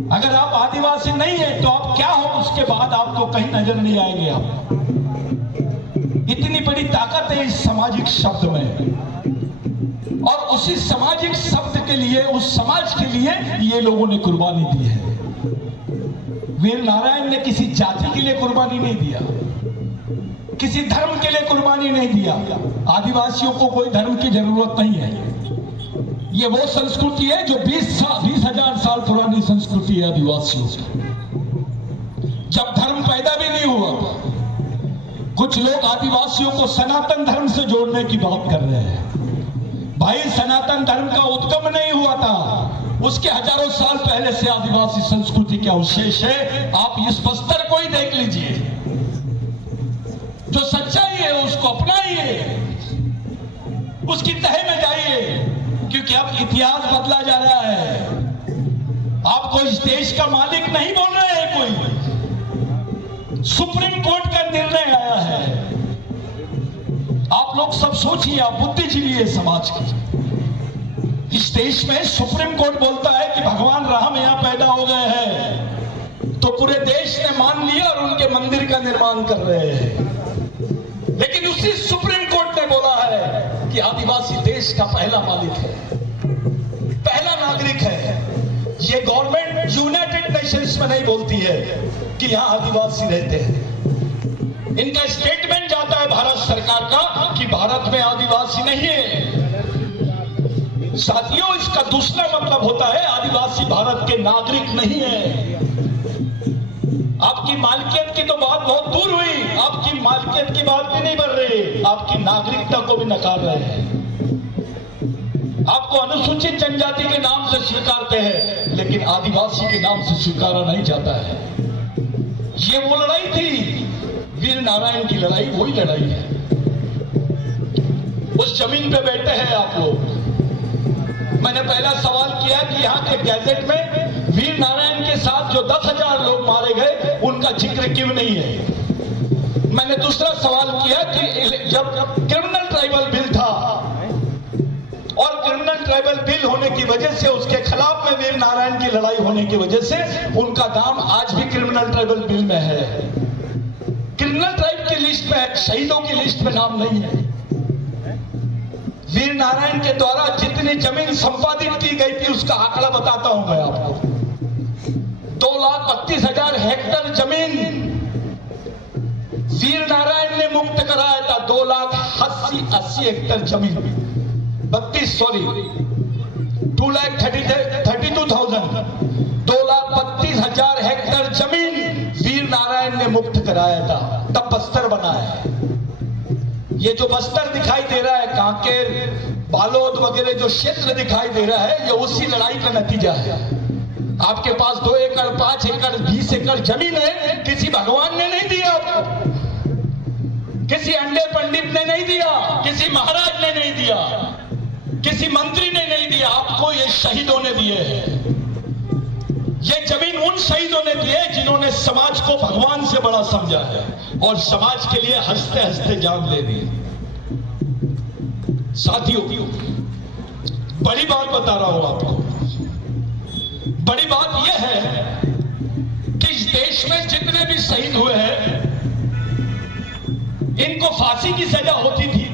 अगर आप आदिवासी नहीं है तो आप क्या हो, उसके बाद आपको कहीं नजर नहीं आएंगे। आप, इतनी बड़ी ताकत है इस सामाजिक शब्द में, और उसी सामाजिक शब्द के लिए, उस समाज के लिए ये लोगों ने कुर्बानी दी है। वीर नारायण ने किसी जाति के लिए कुर्बानी नहीं दिया, किसी धर्म के लिए कुर्बानी नहीं दिया। आदिवासियों को कोई धर्म की जरूरत नहीं है। ये वो संस्कृति है जो 20,000 साल पुरानी संस्कृति है आदिवासियों की। जब धर्म पैदा भी नहीं हुआ, कुछ लोग आदिवासियों को सनातन धर्म से जोड़ने की बात कर रहे हैं। भाई, सनातन धर्म का उद्गम नहीं हुआ था, उसके हजारों साल पहले से आदिवासी संस्कृति का अवशेष है। आप इस बस्तर को ही देख लीजिए, जो सच्चाई है उसको अपनाइए, उसकी तह में जाइए, क्योंकि अब इतिहास बदला जा रहा है। आप कोई इस देश का मालिक नहीं बोल रहे हैं, कोई सुप्रीम कोर्ट का निर्णय आया है। आप लोग सब सोचिए, आप बुद्धिजीवी है समाज के। इस देश में सुप्रीम कोर्ट बोलता है कि भगवान राम यहां पैदा हो गए हैं, तो पूरे देश ने मान लिया और उनके मंदिर का निर्माण कर रहे हैं। लेकिन उसी सुप्रीम कोर्ट ने बोला है कि आदिवासी देश का पहला मालिक है, पहला नागरिक है। ये गवर्नमेंट यूनाइटेड नेशंस में नहीं बोलती है कि यहां आदिवासी रहते हैं। इनका स्टेटमेंट जाता है भारत सरकार का कि भारत में आदिवासी नहीं है। साथियों, इसका दूसरा मतलब होता है आदिवासी भारत के नागरिक नहीं है। आपकी मालकियत की तो बात बहुत दूर हुई, आपकी मालकियत की बात भी नहीं बढ़ रही, आपकी नागरिकता को भी नकार रहे हैं। आपको अनुसूचित जनजाति के नाम से स्वीकारते हैं, लेकिन आदिवासी के नाम से स्वीकारा नहीं जाता है। ये वो लड़ाई थी, वीर नारायण की लड़ाई, वही लड़ाई है। उस जमीन पे बैठे हैं आप लोग। मैंने पहला सवाल किया कि यहाँ के गैजेट में वीर नारायण के साथ जो 10,000 लोग मारे गए, उनका जिक्र क्यों नहीं है। मैंने दूसरा सवाल किया कि जब क्रिमिनल ट्राइबल बिल था, और क्रिमिनल ट्राइबल बिल होने की वजह से, उसके खिलाफ में वीर नारायण की लड़ाई होने की वजह से उनका नाम आज भी क्रिमिनल ट्राइबल बिल में है। क्रिमिनल ट्राइब की लिस्ट में है, शहीदों की लिस्ट में नाम नहीं है। वीर नारायण के द्वारा जितनी जमीन संपादित की गई थी उसका आंकड़ा बताता हूं मैं आपको। 2,32,000 हेक्टेयर जमीन वीर नारायण ने मुक्त कराया था। 2,80,000 हेक्टेयर जमीन, 2,32,000, 2,32,000 हेक्टेयर जमीन वीर नारायण ने मुक्त कराया था, तब बस्तर बना है। ये जो बस्तर दिखाई दे रहा है, कांकेर, बालोद वगैरह जो क्षेत्र दिखाई दे रहा है, ये उसी लड़ाई का नतीजा है। आपके पास 2 एकड़, 5 एकड़, 20 एकड़ जमीन है, किसी भगवान ने नहीं दिया आपको, किसी अंडे पंडित ने नहीं दिया, किसी महाराज ने नहीं दिया, किसी मंत्री ने नहीं दिया, आपको ये शहीदों ने दिए हैं। ये जमीन उन शहीदों ने दी है जिन्होंने समाज को भगवान से बड़ा समझा है और समाज के लिए हंसते हंसते जान ले दी। साथियों, बड़ी बात बता रहा हूं आपको। बड़ी बात यह है कि इस देश में जितने भी शहीद हुए हैं, इनको फांसी की सजा होती थी,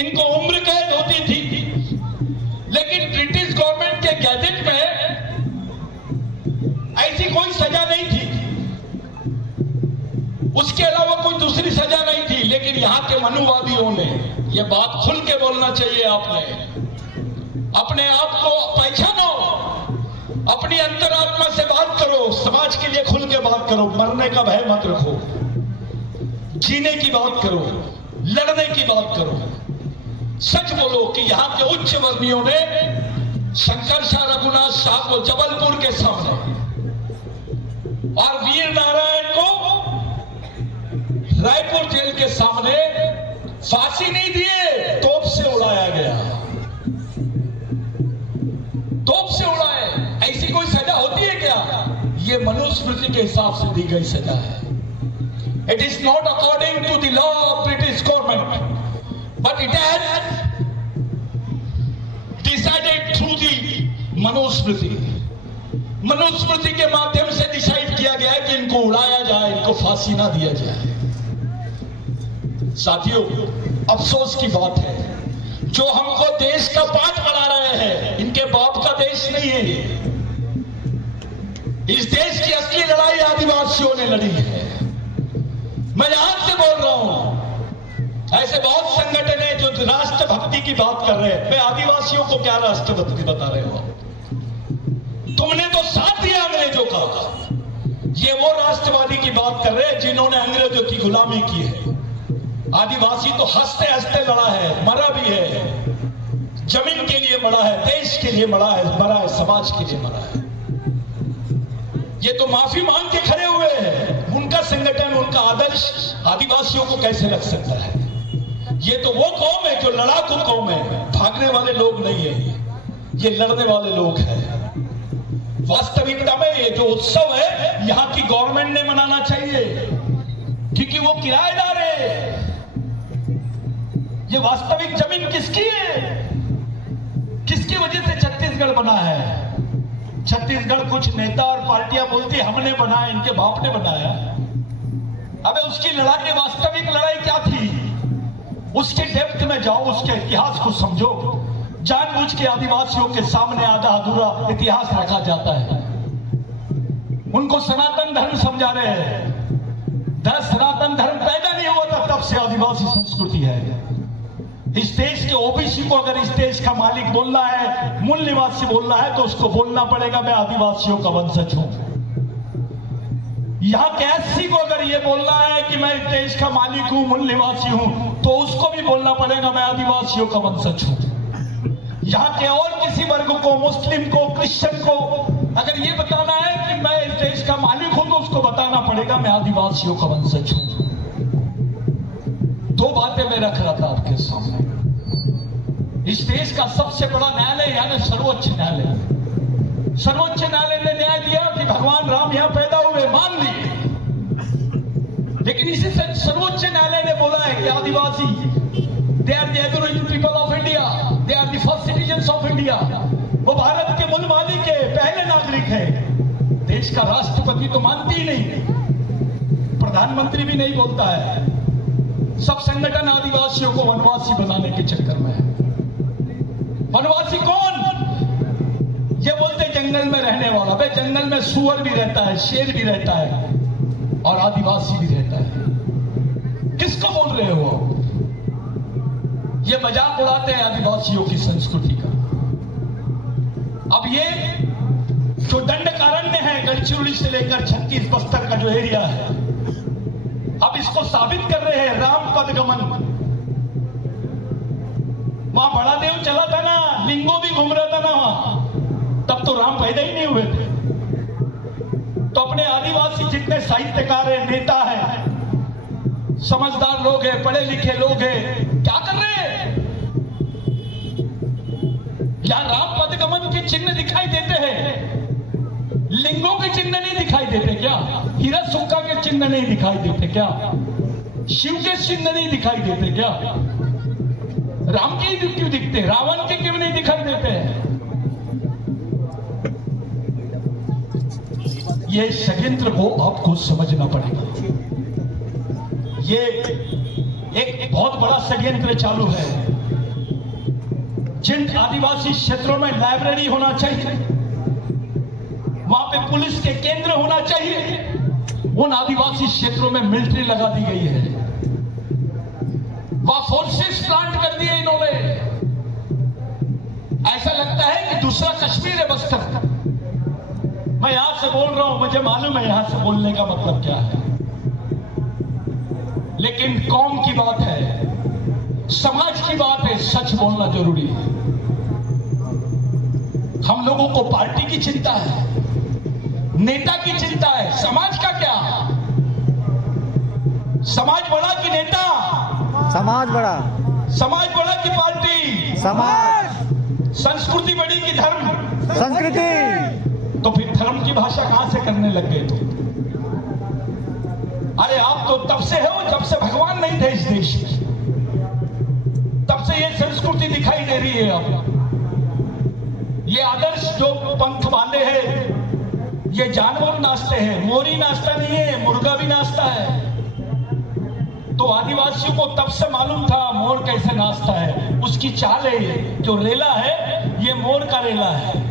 इनको उम्र कैद होती थी, लेकिन ब्रिटिश गवर्नमेंट के गैजेट में ऐसी कोई सजा नहीं थी, उसके अलावा कोई दूसरी सजा नहीं थी। लेकिन यहां के मनुवादियों ने, यह बात खुल के बोलना चाहिए, आपने अपने आप को पहचानो, अपनी अंतरात्मा से बात करो, समाज के लिए खुल के बात करो, मरने का भय मत रखो, जीने की बात करो, लड़ने की बात करो, सच बोलो कि यहां के उच्च वर्णियों ने शंकरशाह रघुनाथ शाह को जबलपुर के सामने और वीर नारायण सामने फांसी नहीं दिए, तोप से उड़ाया गया, तोप से उड़ाए। ऐसी कोई सजा होती है क्या? ये मनुस्मृति के हिसाब से दी गई सजा है। It is not according to the law of British government, but it has decided through the Manusmriti. Manusmriti के माध्यम से डिसाइड किया गया है कि इनको उड़ाया जाए, इनको फांसी ना दिया जाए। साथियों, अफसोस की बात है, जो हमको देश का पाठ पढ़ा रहे हैं, इनके बाप का देश नहीं है। इस देश की असली लड़ाई आदिवासियों ने लड़ी है। मैं यहां से बोल रहा हूं, ऐसे बहुत संगठन है जो राष्ट्रभक्ति की बात कर रहे हैं। मैं आदिवासियों को क्या राष्ट्रभक्ति बता रहे हो? तुमने तो साथ दिया अंग्रेजों का। ये वो राष्ट्रवादी की बात कर रहे हैं जिन्होंने अंग्रेजों की गुलामी की है। आदिवासी तो हंसते हंसते लड़ा है, मरा भी है, जमीन के लिए मरा है, देश के लिए मरा है, समाज के लिए मरा है। ये तो माफी मांग के खड़े हुए हैं। उनका संगठन, उनका आदर्श आदिवासियों को कैसे लग सकता है? ये तो वो कौम है जो लड़ाकू कौम है, भागने वाले लोग नहीं है, ये लड़ने वाले लोग हैं। वास्तविकता में ये जो उत्सव है, यहां की गवर्नमेंट ने मनाना चाहिए, क्योंकि वो किराएदार है। ये वास्तविक जमीन किसकी है? किसकी वजह से छत्तीसगढ़ बना है? छत्तीसगढ़ कुछ नेता और पार्टियां बोलती हमने बनाया, इनके बाप ने बनाया। अबे उसकी लड़ाई, वास्तविक लड़ाई क्या थी? उसके डेप्थ में जाओ, उसके इतिहास को समझो। जानबूझ के आदिवासियों के सामने आधा अधूरा इतिहास रखा जाता है। उनको सनातन धर्म समझा रहे हैं। सनातन धर्म पैदा नहीं हुआ था, तब से आदिवासी संस्कृति है। इस देश के ओबीसी को अगर इस देश का मालिक बोलना है, मूल निवासी बोलना है, तो उसको बोलना पड़ेगा मैं आदिवासियों का वंशज हूं। यहां के एससी को अगर ये बोलना है कि मैं इस देश का मालिक हूं, मूल निवासी हूं, तो उसको भी बोलना पड़ेगा मैं आदिवासियों का वंशज हूं। यहां के और किसी वर्ग को, मुस्लिम को, क्रिश्चियन को अगर ये बताना है कि मैं इस देश का मालिक हूं, तो उसको बताना पड़ेगा मैं आदिवासियों का वंशज हूं। दो बातें मैं रख रहा था आपके सामने। इस देश का सबसे बड़ा न्यायालय यानी सर्वोच्च न्यायालय, सर्वोच्च न्यायालय ने न्याय दिया कि भगवान राम यहां पैदा हुए, मान लिए। लेकिन इसी सर्वोच्च न्यायालय ने बोला है कि Adivasi they are the aboriginal people of India, they are the first citizens of India. वो भारत के मूल मालिक है, पहले नागरिक है। देश का राष्ट्रपति तो मानती ही नहीं, प्रधानमंत्री भी नहीं बोलता है। सब संगठन आदिवासियों को वनवासी बनाने के चक्कर में है। वनवासी कौन? ये बोलते जंगल में रहने वाला। भाई जंगल में सुअर भी रहता है, शेर भी रहता है और आदिवासी भी रहता है। किसको बोल रहे हो? ये मजाक उड़ाते हैं आदिवासियों की संस्कृति का। अब ये जो दंडकारण्य है, गढ़चिरौली से लेकर छत्तीस बस्तर का जो एरिया है, अब इसको साबित कर रहे हैं राम पदगमन। वहां बड़ा देव चला था ना, लिंगो भी घूम रहा था ना वहां, तब तो राम पैदा ही नहीं हुए थे। तो अपने आदिवासी जितने साहित्यकार हैं, नेता हैं, समझदार लोग हैं, पढ़े लिखे लोग हैं, क्या कर रहे हैं? यहां राम पदगमन के चिन्ह दिखाई देते हैं, लिंगों के चिन्ह नहीं दिखाई देते क्या? हीरा सुक्का के चिन्ह नहीं दिखाई देते क्या? शिव के चिन्ह नहीं दिखाई देते क्या? राम के ही क्यों दिखते? रावण के क्यों नहीं दिखाई देते? ये षड्यंत्र को आपको समझना पड़ेगा। ये एक बहुत बड़ा षड्यंत्र चालू है। जिन आदिवासी क्षेत्रों में लाइब्रेरी होना चाहिए, वहां पे पुलिस के केंद्र होना चाहिए, उन आदिवासी क्षेत्रों में मिलिट्री लगा दी गई है। वहां फोर्सेस प्लांट कर दिए इन्होंने। ऐसा लगता है कि दूसरा कश्मीर है बस्तर। मैं यहां से बोल रहा हूं, मुझे मालूम है यहां से बोलने का मतलब क्या है, लेकिन कौम की बात है, समाज की बात है, सच बोलना जरूरी है। हम लोगों को पार्टी की चिंता है, नेता की चिंता है, समाज का क्या? समाज बड़ा कि नेता? समाज बड़ा। समाज बड़ा की पार्टी? समाज। संस्कृति बड़ी की धर्म? संस्कृति। तो फिर धर्म की भाषा कहां से करने लग गए तुम? अरे आप तो तब से हो जब से भगवान नहीं थे इस देश में, तब से ये संस्कृति दिखाई दे रही है। अब ये आदर्श जो पंख बांधे हैं, ये जानवर नाचते हैं, मोरी नाचता नहीं है, मुर्गा भी नाचता है। तो आदिवासियों को तब से मालूम था मोर कैसे नाचता है, उसकी चाल है, जो रेला है ये मोर का रेला है।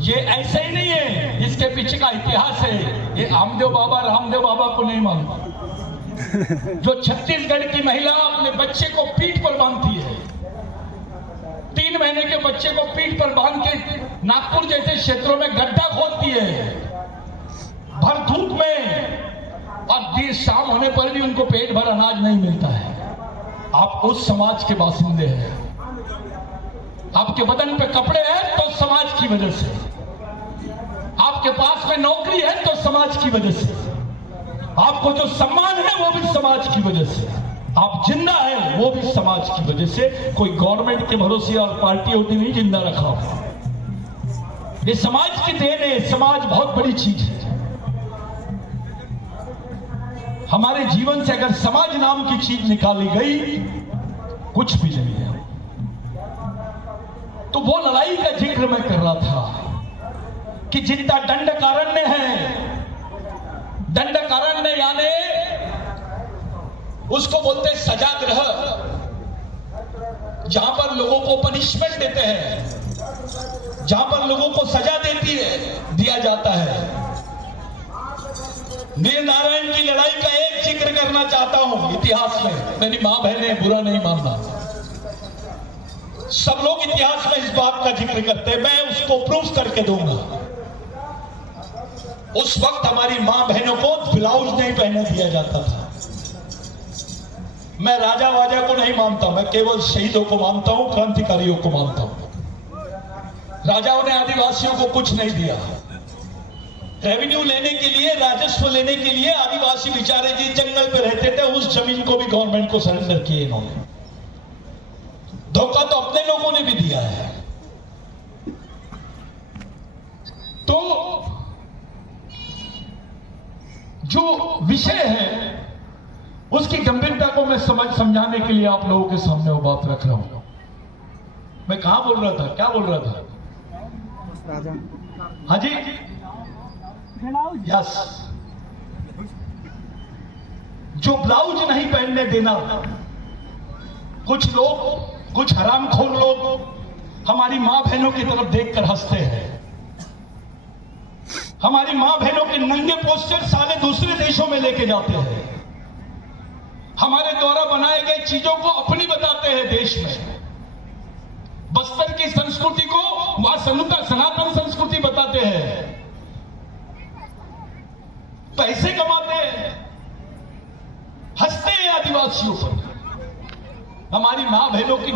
ये ऐसे ही नहीं है, इसके पीछे का इतिहास है। ये आमदेव बाबा रामदेव बाबा को नहीं मालूम। जो छत्तीसगढ़ की महिला अपने बच्चे को पीठ पर बांधती है, 3 महीने के बच्चे को पीठ पर बांध के नागपुर जैसे क्षेत्रों में गड्ढा खोदती है भर धूप में, और देर शाम होने पर भी उनको पेट भर अनाज नहीं मिलता है। आप उस समाज के बासिंदे हैं। आपके बदन पे कपड़े हैं तो समाज की वजह से, आपके पास में नौकरी है तो समाज की वजह से, आपको जो सम्मान है वो भी समाज की वजह से, आप जिंदा है वो भी समाज की वजह से। कोई गवर्नमेंट के भरोसे और पार्टी होती नहीं जिंदा रखा हो। ये समाज की देन है। समाज बहुत बड़ी चीज है। हमारे जीवन से अगर समाज नाम की चीज निकाली गई, कुछ भी नहीं है। तो वो लड़ाई का जिक्र मैं कर रहा था कि जितना दंडकारण्य है, दंडकारण्य यानी उसको बोलते हैं सजागृह, जहां पर लोगों को पनिशमेंट देते हैं, जहां पर लोगों को सजा दिया जाता है। वीर नारायण की लड़ाई का एक जिक्र करना चाहता हूं इतिहास में। मेरी मां बहनें बुरा नहीं मानना, सब लोग इतिहास में इस बात का जिक्र करते हैं, मैं उसको प्रूफ करके दूंगा। उस वक्त हमारी मां बहनों को ब्लाउज नहीं पहने दिया जाता था। मैं राजा वाजा को नहीं मानता, मैं केवल शहीदों को मानता हूं, क्रांतिकारियों को मानता हूं। राजाओं ने आदिवासियों को कुछ नहीं दिया। रेवेन्यू लेने के लिए, राजस्व लेने के लिए आदिवासी बेचारे जी जंगल पे रहते थे, उस जमीन को भी गवर्नमेंट को सरेंडर किए इन्होंने। धोखा तो अपने लोगों ने भी दिया है। तो जो विषय है उसकी गंभीरता को मैं समझाने के लिए आप लोगों के सामने वो बात रख रहा हूं। मैं कहां बोल रहा था, क्या बोल रहा था? राजा। हाँ जी, यस। जो ब्लाउज नहीं पहनने देना, कुछ लोग, कुछ हरामखोर लोग हमारी मां बहनों की तरफ देखकर हंसते हैं। हमारी मां बहनों के नंगे पोस्टर साले दूसरे देशों में लेके जाते हैं। हमारे द्वारा बनाए गए चीजों को अपनी बताते हैं देश में। बस्तर की संस्कृति को वहां सनातन संस्कृति बताते हैं। पैसे कमाते हैं, हंसते हैं आदिवासियों पर। हमारी मां बहनों की